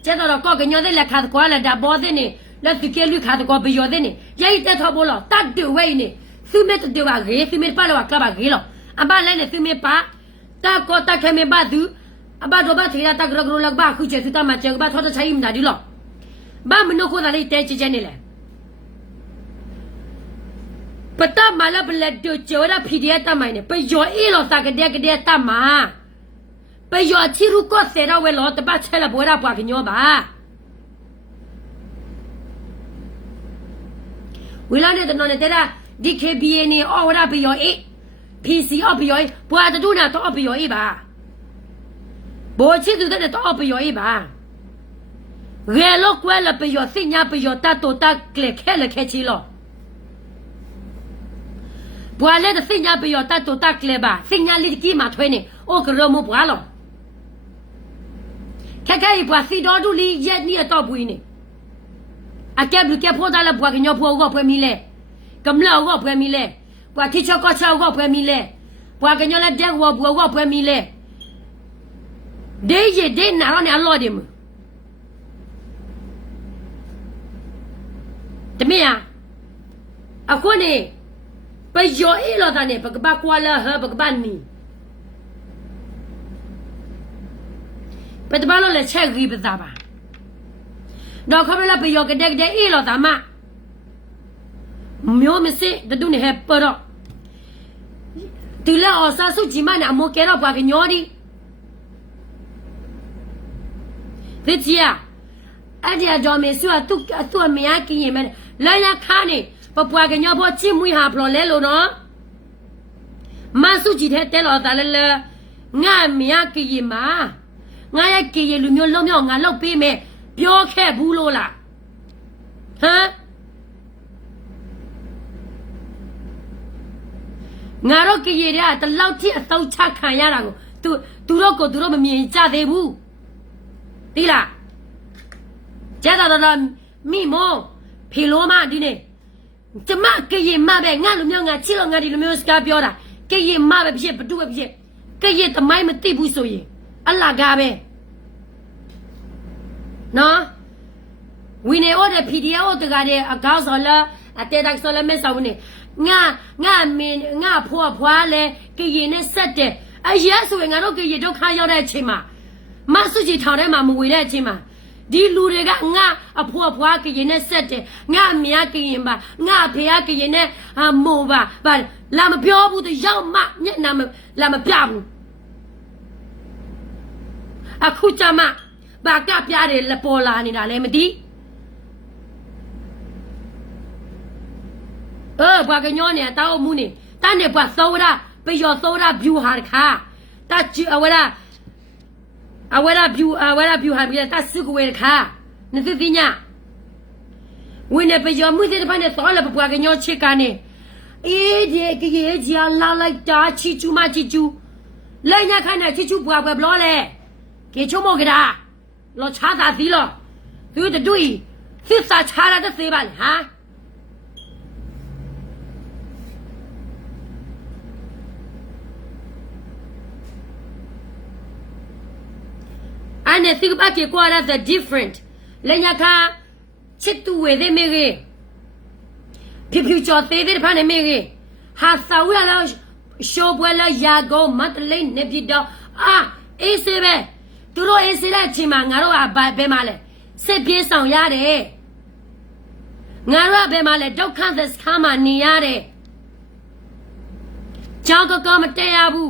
ကျတော့ကောကညောတဲ့လက်ခါကွာလက်ဒါဘောတဲ့နေလက်သူကလူခါတော့ဘယောတဲ့နေရိုက်တက်တော့ဘောလောတတ်တူဝဲနေသူမဲ့တူပါရေသူမဲ့ပါလောကပါရေလောအဘလည်းနေသူမဲ့ပါတာကောတခဲမဲ့ပါသူအဘတော့ဘာထေရတကရကရလောက်ပါခုချေသူတမချေဘာထောတချိုင်းမနာဒီလောဘာမနိုခိုးတာလေးတဲချနေလေပတမလာဘလက်တို့ကျော်ရဖီဒီယတမိုင်နေပယောအေလောတကတဲ့တမပယောချီရုကောဆေရဝဲလောတပတ်ချဲလာဘောရပွားကညောပါဝီလာတဲ့နော်တဲ့ဒီ KBA နေအော်ဝရပယောအေ PC အော်ပယောအေဘွာတူနာတော့ပယောအေပါဘောချီတူတဲ့တော့ပယောအေပါရဲလောကွဲလပယောစညာပယောတတိုတကလက်ခဲလက်ခဲချီလောဘွာလည်းစညာပယောတတိုတကလက်ပါစညာလီကီမှာထွေးနေအိုကရမဘွာလောခဲဘွာစီတော်တူလီရက်နီတော့ဘူးနေအကဲဘလူကဲဖို့တာလဘွာကညောဖို့ကောဖွဲမီလေကမလောကောဖွဲမီလေဘွာတိချောကောချောကောဖွဲမီလေဘွာကညောလက်တဲ့ဝဘွာကောဖွဲမီလေဒေးရဒေးနာရနေအလော်ဒီမတမယာအခုနေပယောအေလောတာနေပကပကွာလာဟပကပနီပတဘာလောလက်ချက်ကြီးပသာပါ တော့ခမလာပယောကတဲ့အေးလို့တာမမျိုးမစစ်တူနေဟပတော့တူလာအစားစုကြည့်မနဲ့အမောကဲတော့ဘာကညောဒီဒီချာအဲ့ဒီအကြောင်းမေဆွာသူ့မရကင်းရင်မလာရခါနေပပွားကညောဖို့ချစ်မွေးဟာပလော်လဲလို့နော်မဆုကြည့်တဲ့လော်တာလဲငါမရကင်းမှာငါရဲ့ကင်းရလူမျိုးလုံးမြောက်ငါလောက်ပေးမယ်ပြောခဲ့ဘူးလို့လားဟမ်ငါတို့ကင်းရတဲ့တလောက်ထိအတော့ချခံရတာကိုသူတို့မမြင်ကြသေးဘူးဒီလားကျတော့မိမောဖေလိုမဒီနေ့ကျမကရင်မပဲငါလူမျိုးငါချစ်လို့ငါဒီလူမျိုးစကားပြောတာကရင်မပဲဖြစ်ဘတူပဲဖြစ်ကရင်တမိုင်းမသိဘူးဆိုရင်အလကားပဲနော်ဝီနေအော်တဲ့ PDF တကားတဲ့အကောက်စော်လာအတဲတက်စော်လာမဲဆောင်နေငါမင်းငါဖွားလဲကရင်နဲ့ဆက်တဲ့အရက်ဆိုရင်ငါတို့ကရင်ဒုက္ခရောက်တဲ့အချိန်မှာမဆုကြီးထောင်ထဲမှာမဝေတဲ့အချိန်မှာဒီလူတွေကငါအဖွားကရင်နဲ့ဆက်တယ်ငါမရကရင်ပါငါဖေကရင်နဲ့မို့ပါလာမပြောဘူးတရောက်မှမျက်နှာလာမပြဘူးအခုကြမှာဘာကပြတယ်လပေါ်လာနေတာလည်းမသိဘာကညောနေတောက်မှုနေတန်းနေပွားသောရပယောသောရဗျူဟာခါတချီအဝရဗျူဟာပြီးတဆုကဝဲခါနသတိညာဝင်းနေပယောမှုတဲ့ဘာနဲ့သောလပပွားကညောချစ်ကနေအေးဒီကကြီးကြီးလာလိုက်တာချီချူမချီချူလိုက်ညခါနဲ့ချီချူပွားဘလောလေကေချုံမောကဒါလောချာတာသီလောသူတို့စစ်စာချာလာတဲ့စေပါလေဟာand think back you are the different lenya kha chit tu we de me ge phiu cho te de pha ne me ge ha saw ya la show bwe la ya go mat lai ne pi do e se be tu ro e se la chin ma nga ro ba be ma le sit pye saung ya de nga ro be ma le dukha the kha ma ni ya de jaw ko ma tat ya bu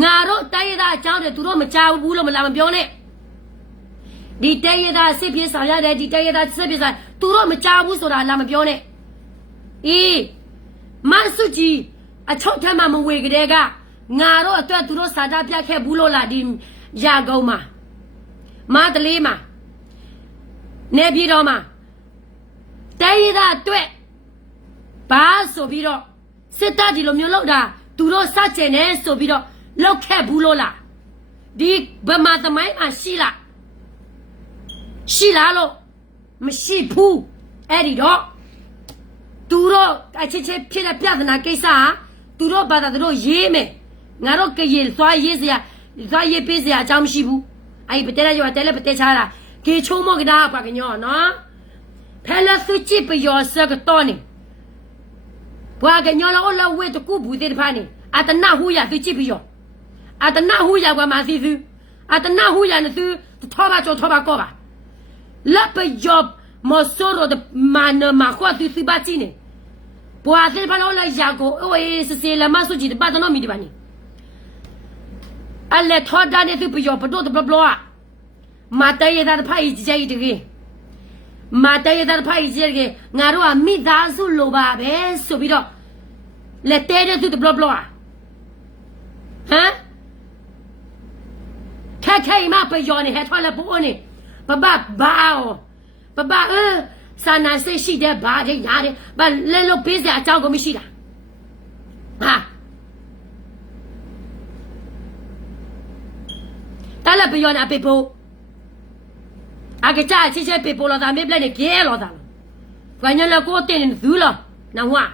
ငါတို့တိုင်းရသားအကြောင်းတွေသူတို့မကြောက်ဘူးလို့မလာမပြောနဲ့ဒီတိုင်းရသားစစ်ပြေဆောင်ရတယ်ဒီတိုင်းရသားစစ်ပြေဆောင်သူတို့မကြောက်ဘူးဆိုတာလာမပြောနဲ့အေးမဆုကြီးအချုပ်ထမ်းမှမဝေကြတဲ့ကငါတို့အတွက်သူတို့စာသားပြခဲ့ဘူးလို့လားဒီရာကုန်းမှာမတလေးမှာနေပြည်တော်မှာတိုင်းရသားအတွက်ဘာဆိုပြီးတော့စစ်တပ်ဒီလိုမျိုးလောက်တာသူတို့စကြင်နေဆိုပြီးတော့လောက်ခဲ့ဘူးလို့လားဒီဗမာသမိုင်းမှာရှိလားလို့မရှိဘူးအဲ့ဒီတော့သူတို့အချစ်ဖြစ်တဲ့ပြဿနာကိစ္စဟာသူတို့ဘာသာသူတို့ရေးမယ်ငါတို့ကရင်သွားရေးပေးစရာအကြောင်းမရှိဘူးအဲ့ပတဲရရွာတဲလည်းပတဲချတာကေချုံမောကဒါပါကညောနော်ဖဲလာစုချစ်ပယောစကတော့နေဘွာကညောလောဝဲတကူဘူးတဲ့ဖာနေအတနာဟူရသူချစ်ပယောအတနာဟူရကွာမစီစုအတနာဟူရနသူထောပါကောပါလက်ပယောမဆိုးရတဲ့မနမခွတ်သူစီပါချင်းနေဘွာတဲ့ဖာလောလာရကိုဝေးစစေလမဆုကြည့်တဲ့ပါတနော်မီဒီပါနေအလက်ထောတာနေသူပယောပတော့ဘလောမတရတဲ့ဖိုင်ကြိုက်တကြီးမတရတဲ့ဖိုင်ကြိုက်ငါတို့ကမိသားစုလိုပါပဲဆိုပြီးတော့လက်တဲတဲ့သူဘလောဟမ်ခဲမပယောနေဟဲ့ထွားလက်ပိုးနေဘဘစာနာစိတ်ရှိတဲ့ဘာတဲ့ရတယ်ဘာလဲလို့ပေးစရာအကြောင်းကိုမရှိတာဟာတလက်ပယောနေအပေပိုးအကကြချစ်ပေပိုးလာတာမေးပလက်နေကဲလာတာဘာညလကိုတင်နေဘူးလားနော်ဝါ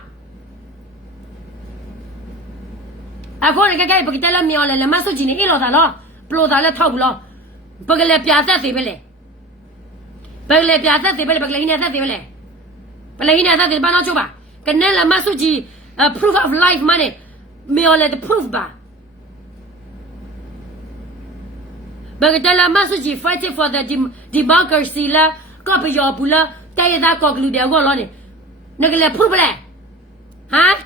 အခုလည်းကြိုက်ပကတဲလက်မြော်လဲလက်မဆုချင်နေအလောတာလားပလိုတာလက်ထောက်ဘူးလားပကလေးပြာသက်သေးပဲလေပကလေးပြာသက်သေးပဲလေပကလေးနဲ့သက်သေးပဲလေပကလေးနဲ့သက်သေးဘာလို့ချိုးပါကနေလက်မဆုချီ proof of life money မြော်လဲ the proof ပါ Bagatala Masuji fighting for the democracy la, copy your pula, tay that conclude their wall on it. Nagala Publa. Huh?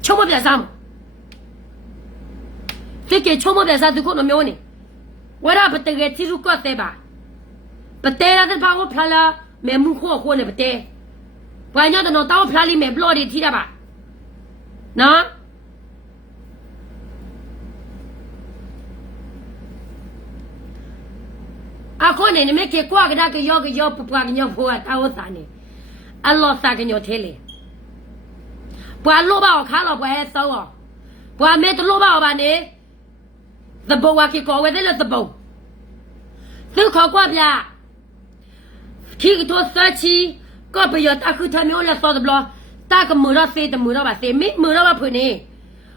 Chomo Blazam. Think a chomo Blazam to go to Mioni. What up at the get to got there? But there are the power plala, Memuko, one of day. Why not no tower plali me bloody Tidaba? No? Ako ne me ke kwa ga ke yo papa ke yo pho ta o ta ne Allah sa ke yo thele bwa lo ba o kha lo bwa e so o bwa me to lo ba o ba ne the bo wa ke ko we de the bo tu kho kwa bya ki to sa chi ko be yo ta khu tha myo la so de blo ta ke mu ro se de mu ro ba se mi mu ro ba phu ne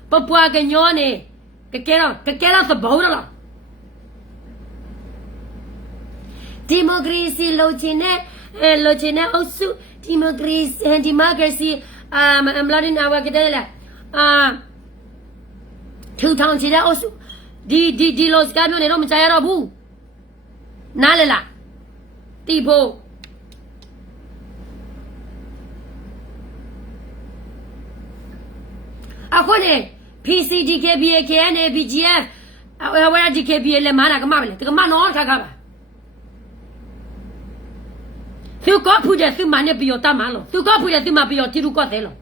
bwa ke nyo ne ke ro the bo lo Democracy lochine also democracy I'm learning our kedela 2000ချီတဲ့ also ဒီလိုစကားမျိုးနေတော့မကြရတော့ဘူးနားလေလားတီ့ဖို့အခုနေ PCDKBA KNA BGF ဝရ DKBA လဲမာနာကမပဲလေတကမနော်ခါခါပါသူကဖူးတဲ့သူမနဲ့ပြီးတော့တမလို့သူကဖူးတဲ့သူမပြီးတော့တီရုကတဲ့လို့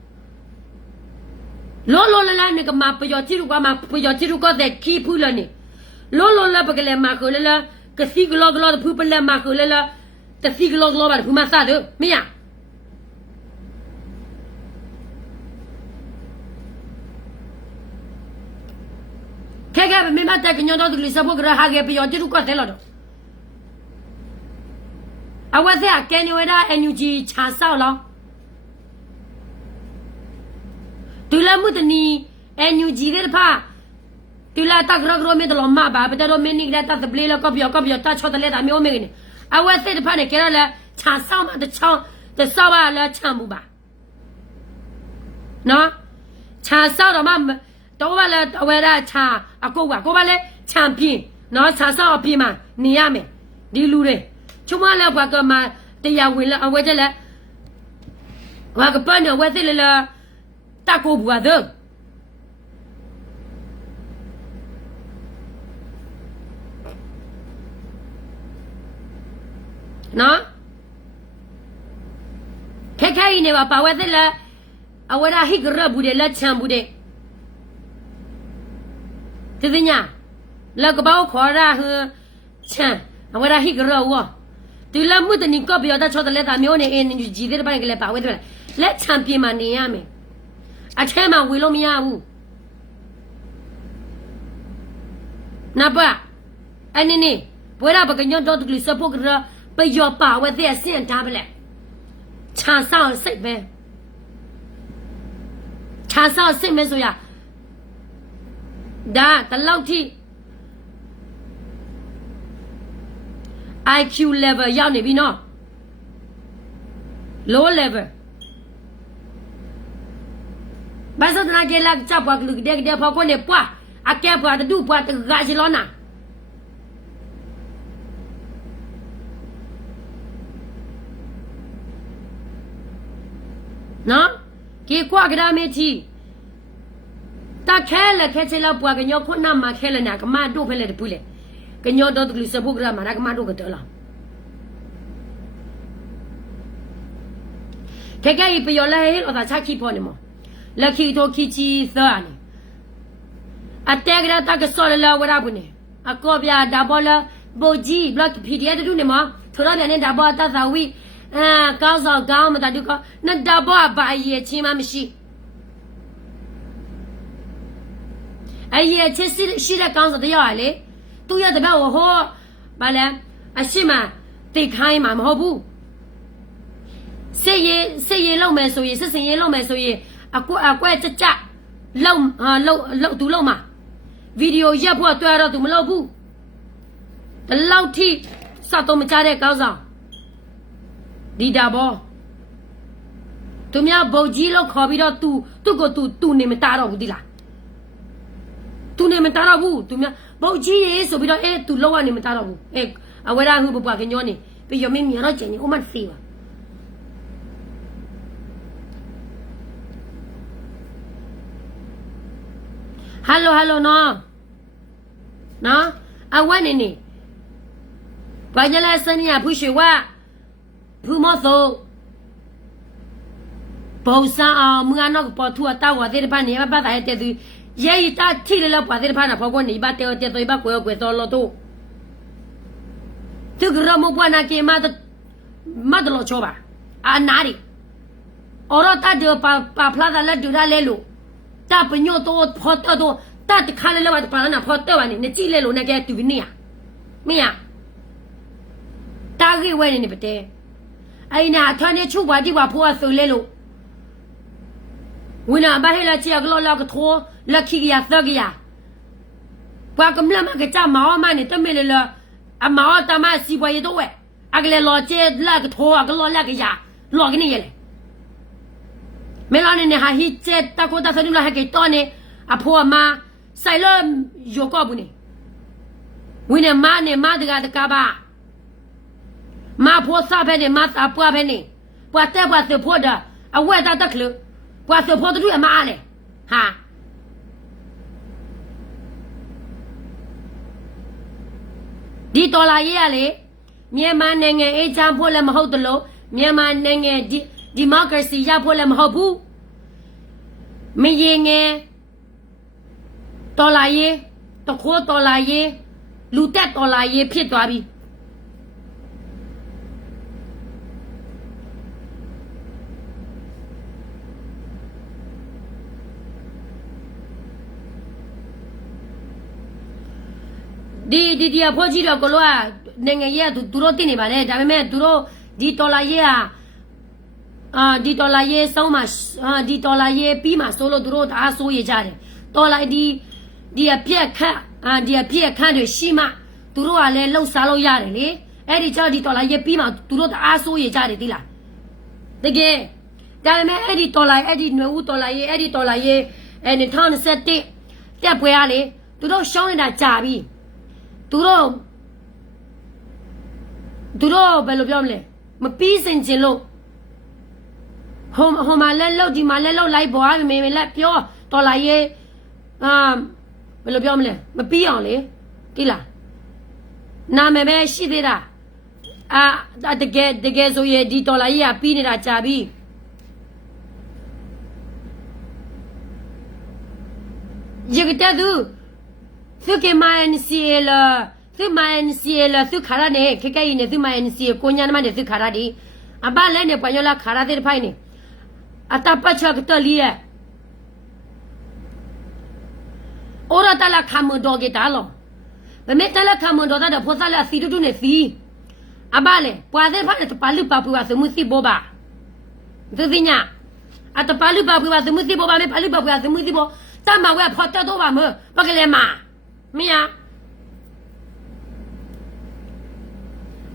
လောလလာနေကမပြီးတော့တီရုကမပြီးတော့တီရုကတဲ့ခီဖူးလို့နေလောလာပကလေးမခိုလလာကစီဂလောဖူးပလဲမခိုလလာတစီဂလောပါဖူးမစားတော့မရခဲကမမတက်ညတော့သူလစဖို့ကရဟာခဲ့ပြီးတော့တီရုကတဲ့လို့အဝတ်ဆက်ကန်ယဝဒ NUG ခြာဆောက်လောဒူလာမှုတနီ NUG တဲ့ဖာဒူလာတက်ရဂရမေတလောမဘာပတရမင်းနိကတတ်ပလေလကပ်ယောတချောတလေတာမျိုးမင်းနေအဝတ်ဆက်တဲ့ဖာနဲ့ကဲရလာခြာဆောက်မှာတချောင်းတဆောက်ပါလားချမ်းမှုပါနော်ခြာဆောက်တော့မှတော့ပါလားအဝဲရခြာအကုတ်ကကိုပါလေချမ်းပြင်းနော်ခြာဆောက်အပြင်းမှာနေရမယ်ဒီလူတွေချုံမလာဘကမတရားဝင်လာအဝဲကြလဲဘာကပန်းတော့ဝဲသိလတကိုဘူးအဒနော်ခဲနေပါဝဲသိလအဝဲရာဟိကရဘူးတဲ့လက်ချမ်းဘူးတဲ့သိညာလကဘောခေါ်ရာဟချမ်းအဝဲရာဟိကရဝဒီလမှုတနီကပြောတာချောတလက်တာမျိုးနေအင်းကြီးတဲ့ဘက်ကလည်းပါဝဲတယ်လက်ချန်ပြင်းမှနေရမယ်အထဲမှာဝေလို့မရဘူးနပါအနေနဲ့ဘွေရဘကညတော့တူစဖို့ကရပယောပါဝဲတဲ့အစင်တားပလက်ခြာဆောက်စိတ်ပဲခြာဆောက်စိတ်မဲဆိုရဒါတလောက်ထိIQ level ရောက်နေပြီနော် low level ဘာသာနာကေလာချပ်ပွားကလူတဲ့ဖောက်ကိုနေပွားအကဲပွားတူပွားတကချီလောနာနော်ကေကွာကဒါမေတီတခဲလက်ခဲချေလောက်ပွားကညောခုနမှာခဲလနာကမတို့ဖဲလေတပူလေကညောတော့တူစပုဂရမာကမတို့ကတော့လားခဲခဲပယောလဲဟေလောသာချခိဖောနေမလက်ခိတိုခိချီသာနေအတဲကရတကဆောလလာဝရဘူးနေအကောပြဒါဘောလာဘိုဂျီဘလက်ပီဒီအတူနေမထိုရပြန်နေဒါဘောတသဝီကောင်းစောကောင်းမတတူကနဒါဘောဘာရဲ့ချင်းမမရှိအရဲ့ချင်းရှိတဲ့ကောင်းစောတယောက်ရလေသူရတဲ့ဘက်ဟောဘာလဲအရှိမတိတ်ခိုင်းမှာမဟုတ်ဘူးစစ်ရေးလုံးမယ်ဆိုရင်စစ်စင်ရေးလုံးမယ်ဆိုရင်အကွက်ကြလုံသူလုံမှာဗီဒီယိုရပ်ဖို့တွေ့တော့သူမလုပ်ဘူးဒီလောက်ထိစတော့မကြတဲ့ကောင်းဆောင်ဒီတာဘောသူများဘုတ်ကြီးလို့ခေါ်ပြီးတော့သူ့ကိုသူနေမတာတော့ဘူးဒီလား သူနေမတာတော့ဘူးသူများပုတ်ကြီးရေဆိုပြီးတော့သူလောက်ကနေမတာတော့ဘူးအဝဲရာဟူပပွားခင်ညောနေပြီးရမင်းမြန်တော့ကျင်နေဦးမစီပါဟယ်လိုနော်အဝဲနေဘာကြလဲစနေရဖူးရွှေဝဖူးမသောဘောဆာအောင်မငါတော့ပေါ်ထူတောက်ဝတဲ့ဖာနေမပတ်တဲ့တဲ့သူရဲရီတာထိလေလောက်ပါတဲ့ဖာနာဖောကွနေပါတဲ့တဲ့ဘကွယ်ကွယ်တော်လို့တော့သူကရမပွားနာကေမတ်လို့ချောပါအာနာရီအော်ရတာဒီပါဖလာလက်ဒူရလဲလို့တာပညိုတော့ဖော်တော့တာတခါလဲလောက်ပါနာဖော်တော့နေကြည့်လဲလို့နေကဲတူနေရမင်းတာကြီးဝဲနေပတဲ့အိနာထွန်းနေချုပ်ပါဒီပါဖိုးဆိုလဲလို့ဝိနာဘာဟဲလာချီကလောကထောလက်ခိကရသကရပွားကမလမကကြမောင်းမနေတမဲလေလအမောတမစီပွားရတော့ဝဲအကလေလောချေလကထောကလောလကရလောကနေရလေမဲလာနေဟာဟိချက်တကိုတဆနူလာဟကေတော့နေအဖိုးအမဆိုင်လောယောကောဘူးနေဝိနေမနေမတကတကပါမဖိုးစားဖဲနေမစားပွားဖဲနေပွားတဲ့ပွားစဖို့တာအဝဲတာတက်ခလို့ပွားစဖို့တူအမအားလေဟာဒီဒေါ်လာရေးရလေမြန်မာနိုင်ငံအေးချမ်းဖို့လည်းမဟုတ်တလို့မြန်မာနိုင်ငံဒီမိုကရေစီရဖို့လည်းမဟုတ်ဘူးမရင်ငယ်ဒေါ်လာရေးတခိုးဒေါ်လာရေးလူတက်ဒေါ်လာရေးဖြစ်သွားပြီဒီအဖို့ကြီးတော့ကလောနိုင်ငံရေးသူတို့တင်နေပါလေဒါပေမဲ့သူတို့ဒီဒေါ်လာရေးဟာဒီဒေါ်လာရေးစောင်းမှာဒီဒေါ်လာရေးပြီးမှဆိုလို့သူတို့အားဆိုးရကြတယ်ဒေါ်လာဒီအပြက်ခတ်ဒီအပြက်ခတ်တွေရှိမှသူတို့ကလည်းလှုပ်ရှားလို့ရတယ်လေအဲ့ဒီကျတော့ဒီဒေါ်လာရေးပြီးမှသူတို့အားဆိုးရကြတယ်သိလားတကယ်ဒါပေမဲ့အဲ့ဒီဒေါ်လာအဲ့ဒီနွေဦးဒေါ်လာရေးအဲ့ဒီဒေါ်လာရေး2021တက်ပွဲရလေသူတို့ရှောင်းနေတာကြာပြီသူတို့ဘယ်လိုပြောမလဲမပြီးစင်ချင်လို့ဟိုမှာလက်လောက်ဒီမှာလက်လောက်လိုက်ပွားမေလက်ပြောတော်လာရေးဘယ်လိုပြောမလဲမပြီးအောင်လေတိလားနာမည်ပဲရှိသေးတာတကယ်ဆိုရင်ဒီတော်လာရေးကပြီးနေတာကြာပြီရကတဲ့သူသူကမိုင်းစီလာသူခါရနေခေကဲနေသူမိုင်းစီကိုညာမနေသူခါရဒီအဘလည်းနေပညလာခါရတဲ့ဖိုင်နေအတပတ်ချကတလီရဲ့အော်ရတလာခမဒိုဂေတာလောဘမေတလာခမဒိုတာဖောသလာစီတူနေစီအဘလည်းပွာတဲ့ဖိုင်တပါလူပါပူဝသမှုစီဘောပါသူစညာအတပါလူပါပူဝသမှုစီဘောပါမေပါလူပါပူဝသမှုစီဘောတမဝဲဖောတတော့ပါမပကလေးမမင်း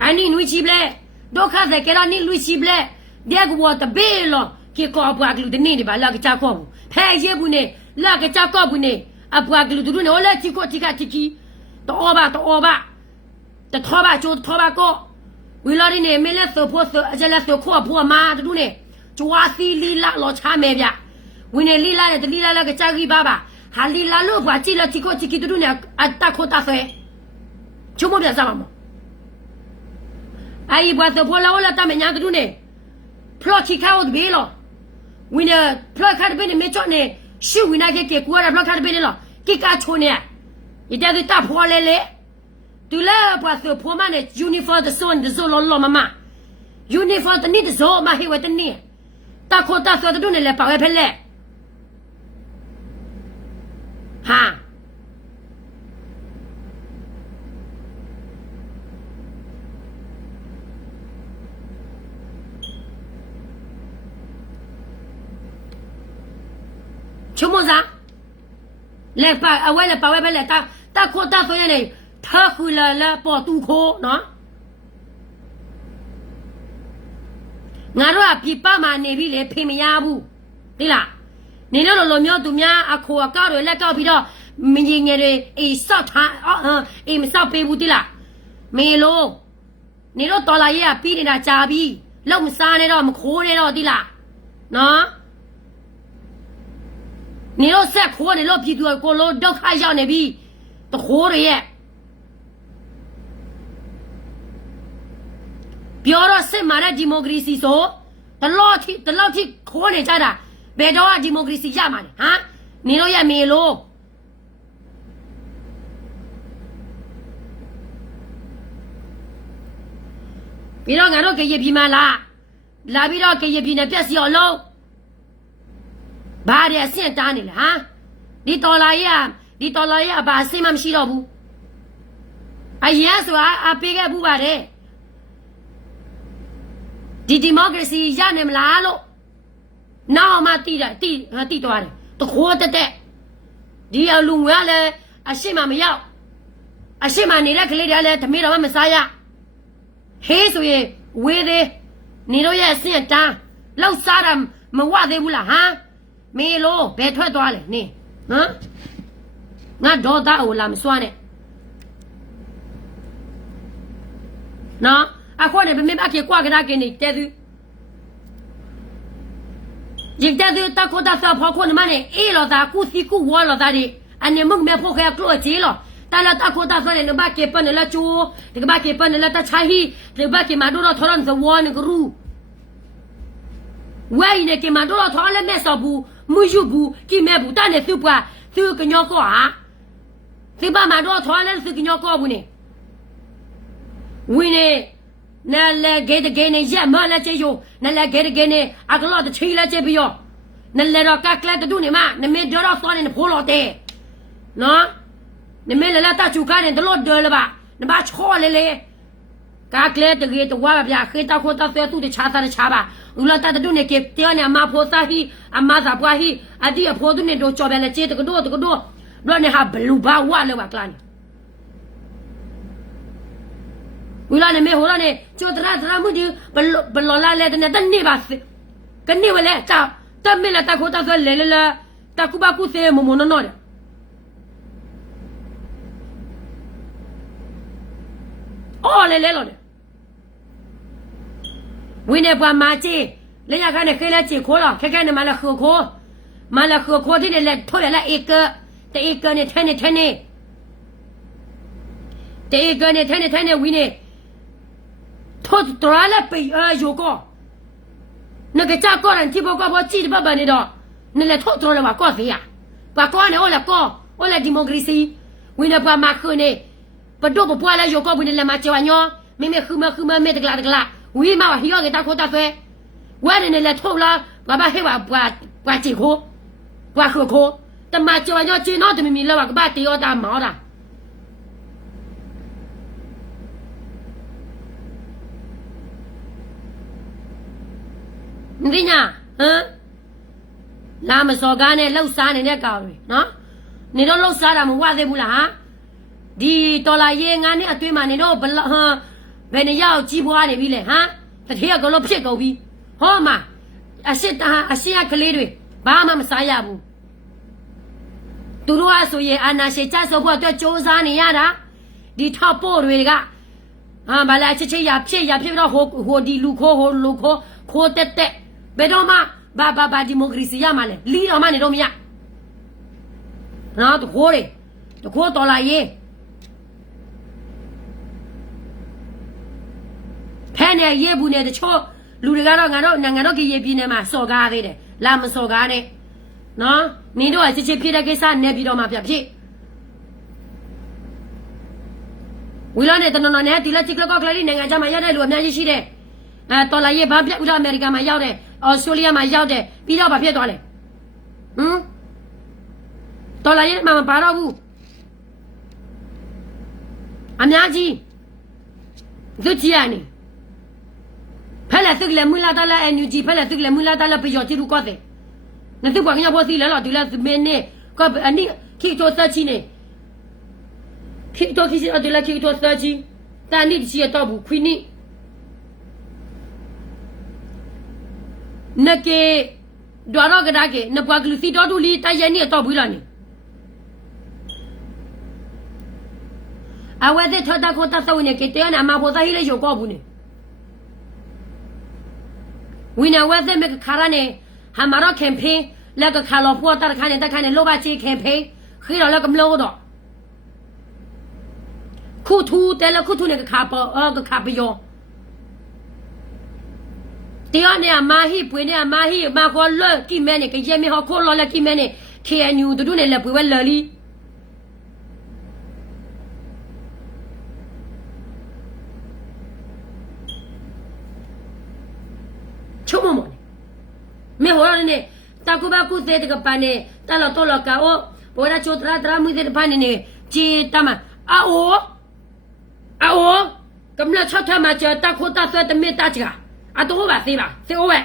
အနီနွေချီပလဲဒုက္ခတဲ့ကဲလာနီလူချီပလဲဒီကဘောတဘေးလောကေကောအပွားကလူတနေဒီပါလာကချာကောဖဲရဲဘူးနေလာကချာကောဘူးနေအပွားကလူတူနေဟောလဲချီကိုချီကချီကီတော့ဘာတထောပါချိုးထောပါကောဝီလာရီနေမဲလက်ဆိုဖို့ဆိုအကျလက်ဆိုခေါ်ဖို့မာတူနေကြွားစီလီလာလောချမဲဗျဝင်းနေလီလာတဲ့လီလာကချာကြီးပါဟာလီလာလို့ဘာကြည့်လဲချီကိုချီကီတူနေအတခိုတာဆဲချိုးမပြစားမှာအိုင်ဘာသဘောလာဝလာတမညာတူနေဖလော့ချီကောက်ဘေးလောဝင်းနေဖလော့ခတ်ဘေးနေမေချော့နေရှူဝင်းနာကေကူရဖလော့ခတ်ဘေးနေလောကိကာချိုနေရတဲ့တာဖော်လေတူလာဘာသဖော်မနဲ့ယူနီဖော်ဒဆွန်ဒဇိုလောမမယူနီဖော်တနစ်ဇိုမဟိဝတနီတာခိုတာဆိုတူနေလေပါဝဲဖဲလေဟာချုံမစားလက်ပါအဝဲလက်ပါဝဲပဲလက်တာခိုတာဆိုရင်လေထားခူလာလာပေါ်တူခိုနော်ငါတို့ကပြပမှာနေပြီလေဖေမရဘူးသိလားနေလို့လိုမျိုးသူများအခိုအကောက်တွေလက်ကောက်ပြီးတော့ မင်းငယ်တွေအေးဆော့ထားအေးမဆော့ပေးဘူးတိလားမေလို့နေတော့တော်လာရေးကပြီးနေတာကြာပြီလောက်မစားနဲ့တော့မခိုးနဲ့တော့တိလားနော်နေတော့ဆက်ခိုးနေလို့ပြည်သူကိုလို့ဒုက္ခရောက်နေပြီတခိုးတွေရဲ့ပြောတော့စစ်မှန်တဲ့ဒီမိုကရေစီဆိုတလောက်ထိခိုးနေကြတာဘယ်တော့ဒီမိုကရေစီရမှာလဲဟမ်နေတော့ရမေလို့ပြီးတော့ငါတို့ကြရပြီမလားလာပြီးတော့ကြရပြီနဲ့ပြက်စီအောင်လုံးဘာတွေအဆင့်တားနေလဲဟမ်ဒီတော်လာရေးကဘာအဆင့်မှမရှိတော့ဘူးအရင်ဆိုတာအပေးခဲ့ဘူးပါတယ်ဒီမိုကရေစီရနိုင်မလားလို့နောက်မှတိသွားတယ်တခိုးတက်ဒီအလူငွေကလည်းအရှိမမရောက်အရှိမနေတဲ့ကလေးတွေကလည်းဓမေတော်မှမစားရဟေးဆိုရင်ဝေးသေးနေတော့ရဲ့အဆင့်တန်းလောက်စားတာမဝသေးဘူးလားဟမ်မေလို့ဘယ်ထွက်သွားလဲနေဟမ်ငါဒေါသကိုလာမစွမ်းနဲ့နော်အခုနေဘယ်မှာကွာကြတာကင်းနေတဲ့သူยิ่งแต่ดูตะโคตะสะพอคนมันเนี่ยเอหรอตากูสิกูวอหรอตาดิอันนี้มึงแม่พวกแกกลัวจีหรอแต่ละตะโคตะสะเนี่ยบ้าเก็บปนละจูเด็กบ้าเก็บปนละตะชายฮีเด็กบ้าเก็บมาดูเราทอรันสวอนี่ก็รู้ว่าอีเนี่ยเก็บมาดูเราทอแล้วแม่สอบูมือยูบูกี่แม่บูตาเนี่ยซื้อปะซื้อกันยอก็ฮะซื้อบ้ามาดูเราทอแล้วซื้อกันยอก็บุเนี่ยวิเนี่ยนั่นแหละเกตเกเนี่ยแย่มาแล้วเจียวนั่นแหละเกตเกเนี่ยอักลอดชีแล้วเจียบยอนั่นแหละเรากักแล้วจะดูเนี่ยมานั่นไม่เดือดร้อนเนี่ยพูดหลอดเตะเนาะนั่นไม่เลยละตาจูการเนี่ยตลอดเดินเลยป่ะนั่นบ้าช่อเลยกักแล้วจะเกตว่าแบบอยากเคยตาโคตาเสือตู้จะชาตาจะชาป่ะอุลตาจะดูเนี่ยเก็บเตี้ยเนี่ยมาโพสาฮีอามาสาบวาฮีอดีตโพดูเนี่ยโดนจอบแบบเจี๊ยตะกดูแล้วเนี่ยฮะบลูบ้าว่าเลยว่ากลางเวลาเนี่ยไม่หัวเราเนี่ยจดระมือดีบลลาเลยแต่เนี่ยตั้งนี่บาสกันนี่เวลาจ้าตั้งไม่ละตาโคตาเสือเลยละตาคุบ้าคุเซ่โมโมนนอดอ๋อเลยหรอเนี่ยวินเนี่ยปามาจีเลยอยากให้เนี่ยเคยละจีโคหรอแค่เนี่ยมาละคือโคที่เนี่ยแหละทั่วละเอกแต่เอกเนี่ยแท้เนี่ยแต่เอกเนี่ยแท้เนี่ยวินเนี่ยทั่วตัวละไปอยู่ก็那个家个人ที่บอกว่าจีบบ้านนี่ดอกนั่นแหละทั่วตัวเลยว่าก็เสียว่าก็เนี่ยโอ้ละดิโมกรีซีวินาปามาคือเนี่ยปะดูปะปัวแล้วอยู่ก็วินาละมาเจวะญอไม่คือมาไม่ตะกละวิมาว่าเฮียกตาโคตาเฟว่าเนี่ยแหละทั่วละว่าบ้าให้ว่าจีโคว่าคือโคแต่มาเจวะญอจีนอแต่ไม่มีแล้วว่าก็บ้าตีอตามหมอล่ะนี่น่ะฮะลามาสอกาเนี่ยလောက်စားနေတဲ့ကောင်တွေနော်နေတော့လောက်စားတာမဝသေးဘူးလားဟာဒီတော်လာရေးငါနဲ့အတွင်းမှာနေတော့ဘယ်နေရောက်ကြီးပွားနေပြီလဲဟမ်တတိယကလို့ဖြစ်ကုန်ပြီဟောမှာအရှင်းကလေးတွေဘာမှမစားရဘူးသူတို့ကဆိုရင်အာနာရှေချဆော့ဖို့အတွက်စ조사နေရတာဒီထောက်ပို့တွေကဘာလဲချစ်ရဖြစ်တော့ဟိုဒီလူခိုးဟိုလူခိုးတက်ဘယ်တော့မှဘာဒီမိုကရေစီရမှာလဲလီတော်မှနေတော့မရနော်တခိုးတော်လာရေးဖဲနေရေးဘူးနဲ့တချို့လူတွေကတော့ငါတို့ကရေးပြင်းနေမှာစော်ကားသေးတယ်လာမစော်ကားနဲ့နော်နင်တို့ကချစ်ဖြစ်တဲ့ကိစ္စနဲ့ပြီးတော့မှဖြစ်ဝီလာနဲ့တနော်နဲ့ဒီလက်ချစ်ကောက်ကလေးနိုင်ငံခြားမှာရတဲ့လူအများကြီးရှိတယ်တော်လာရေးဘာပြဥရောအမေရိကန်မှာရောက်တယ်အော်စတြေးလျမှာရောက်တယ်ပြီးတော့ဘာဖြစ်သွားလဲတော်လာရေးမှာမပါတော့ဘူးအများကြီးသူကြည့်ရနေဖက်လက်ตึกလေမူလာတလာ NUG ဖက်လက်ตึกလေမူလာတလာပြရောတိရူကောတဲ့နတူဘာကညာဘောစီလဲလို့ဒီလက်မင်းနေကအနိခိတိုသချီနေခိတိုခိစီအဒလာခိတိုသချီတန်နိချီတော့ဘူးခွီနိနကေဒွာရောကဒါကေနပွားကလူစီတော်တူလီတရနေတော့ဘူးလားနေ အဝဲတဲ့ထောတာခေါ်တာသဝင်နေကေတဲနာမဘောသားဟိလေရောကောဘူးနေဝိနာဝဲတဲ့မခါရနေဟာမရကမ်ပိန်းလက်ကခါလောပေါ်တာခါနေတခါနေလောဘချီကမ်ပိန်းခိရလကမလို့တော့ခုထူတဲလခုထူနေကခါပေါ်ကခါပယောတရားနေမာဟိပွေနေမာဟိမာခေါ်လော့ကိမဲနေကရဲမေဟခေါ်လော်လက်ကိမဲနေ KNU တို့နေလက်ပွေဝဲလလီချုံမမမေဟောရနေတကူဘကူသေးတကပန်နေတာလောတော်လောကအောဘောရချိုတရာတရာမွေးတဲ့ပန်နေဂျီတမအောကမ္လချတ်ထမချတခုတဆွဲတမေတချာအတော့ပါသေးပါသေဝဲ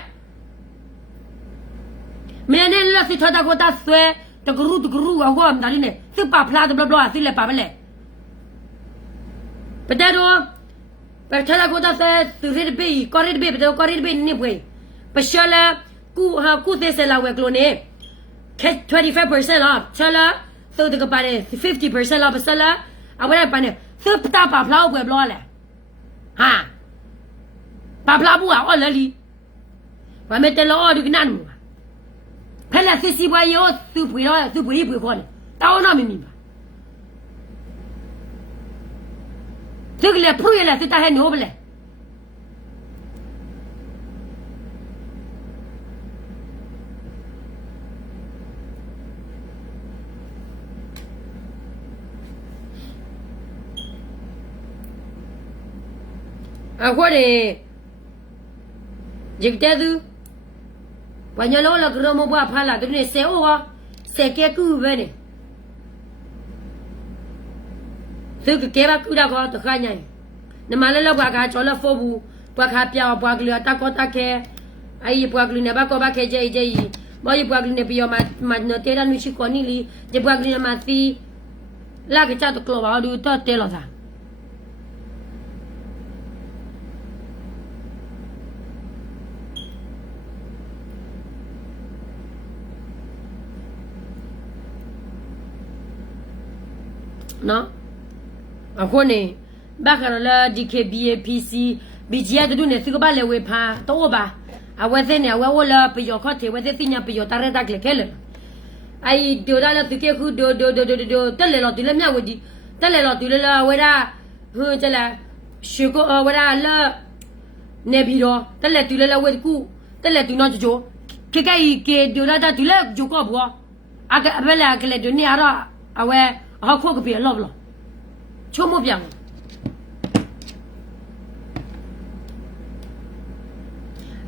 မင်းနဲ့လက်စထတာကိုတဆွဲတကရုဝါဝမ်ဒါလိနေစပပလာဒဘလဘလာသိလက်ပါမလဲပတဲ့တော့ပထလာကိုတဆွဲသူရစ်ဘေကောရစ်ဘေပတဲ့ကောရစ်ဘေနေပွေပရှလာကူသေးစလာဝဲကလိုနေ25% off ချလာသို့တကပါနေ50% off ဆလာအဝဲပါနေစပတာပါဖလောက်ပဲဘလောလဲဟာပါဖလာဘူးအော်လလီဘာမဲတလောဒီကနန်မူဖဲလာစစ်စီပွားရောသူပွေတော့သူပွေပွေခေါ်နေတောင်းတော့မမီပါသူကလည်းဖူရလာစစ်တာဟဲနိုးဘလဲအခုလေဂျစ်တဲသူဘာညလောလကရမဘဖာလာသူနေစေအိုကစေကဲကူပဲနေသူကကဲပါကူတာကောတခါညိုင်နမလည်းလောက်ပါကကျော်လဖို့ဘူးပွားခါပြောင်းပွားကလေးတကောတခဲအဲ့ပွားကလေးနဲ့ဘာကောဘာခဲကြဲကြဲမော်ပွားကလေးနဲ့ပြောမနော်တဲရနရှိကောနီလီဒီပွားကလေးနဲ့မသီလာကချတ်ကလောပါဒူတော့တဲလောသာနော်အခုနေဘာခရလာ DKBAPC BGA တို့နေစကပါလေဝေဖာတော့ပါအဝဲတဲ့နေအဝဲဝလာပယောခတ်ဝဲတဲ့တင်ညာပယောတရတက်လေခဲလေအိုင်ဒိုဒါလတကေခုဒိုတက်လေလောဒီလေမြဝဒီတက်လေလောဒီလေဝဲရာဟိုကျလာရှေကိုဝဲရာလာနေပြီးတော့တက်လေဒီလေဝဲကူတက်လေဒီနော်ကြိုခေကဲကေဒိုဒါဒီလေဂျိုကောဘောအဘလာကလေဒိုနေရအဝဲအခုကပြေလောဘလောချုံမပြောင်း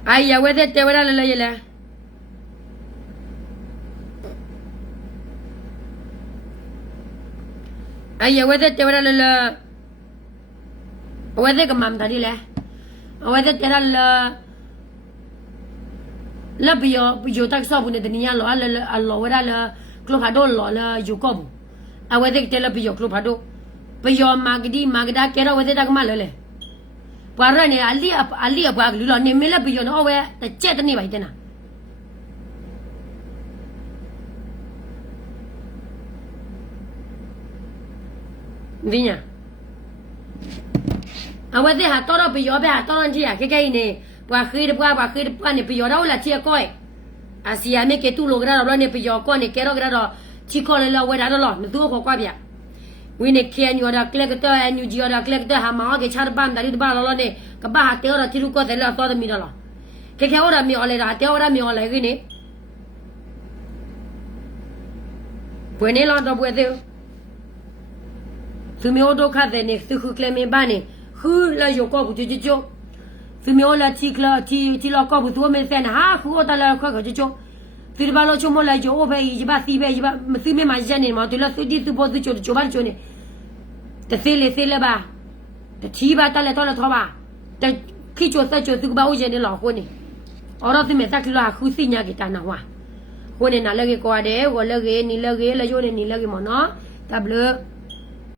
အိုင်ရဝဲတဲ့တဲဝဲလာလဲရလဲအိုင်ရဝဲတဲ့တဲဝဲလာလဲဝဲတဲ့ကမမ်တာဒီလဲဝဲတဲ့တဲလာလဘယောတက်ဆောဘူးနေတနီယာလောအလောဝဲလာကလဖာဒိုလောလာယူကောဘူးအဝဲတဲ့တဲလာဘယောကလဖာဒိုဘယောမာဂဒီမာဂဒါကဲရဝဲတဲ့တကမလဲလေပွာရနေအလီအပွားကလူလောနေမလဲဘယောနော်ဝဲတကြက်တနေပါတဲ့နာဒီညာအဝဲတဲ့ဟာတော့ဘယောပဲဟာတော့ကြီးရခဲခဲနေပွာခေးပွာနေဘယောတော့လာချီကောအစီယာမေကတူလိုဂရာတော့နေဘယောကောနေကဲရောဂရာတော့ချီခေါ်လေလောဝဲတာတော့မသူ့ခေါ်ကွာဗျဝင်းနေကန်ယူရာကလကတော့အန်ယူဂျီရာကလကတော့ဟာမောကချာပန်ဒါရီဘာလောနေကဘာဟာတေရောတီရူကောတယ်လောတော်မီလောခဲခဲဟောရမီအော်လေရာတေရောရမီအော်လေခင်းနေဘွေနေလောတော့ဘွေသေးသူမျိုးတော့ခတ်တယ်နေသူခုကလမင်ပါနေခူလာယောကောဘူးကြကြကြသူမျိုးလာချီကလာချီလောကောဘူးသူမဲစန်ဟာခူတော့လာခွက်ကြကြသူဒီဘာလို့ချုံမလိုက်ကြိုးပဲဒီဘာစီပဲဒီဘာမစီမဲမရနေမတူလားသူဒီသူပေါ်သူချိုချိုဘာချိုနေတသေးလေပါတချီပါတက်လေတော့လေတော့ပါတခိချိုဆက်ချိုသူကဘာဦးရင်နေလောခုနေအော်တော့သူမဲတက်လာခူစီညာကတနာဝါခုနေနာလည်းကွာတယ်ဟောလည်းနီလည်းလေယိုနေနီလည်းမနော်တဘလ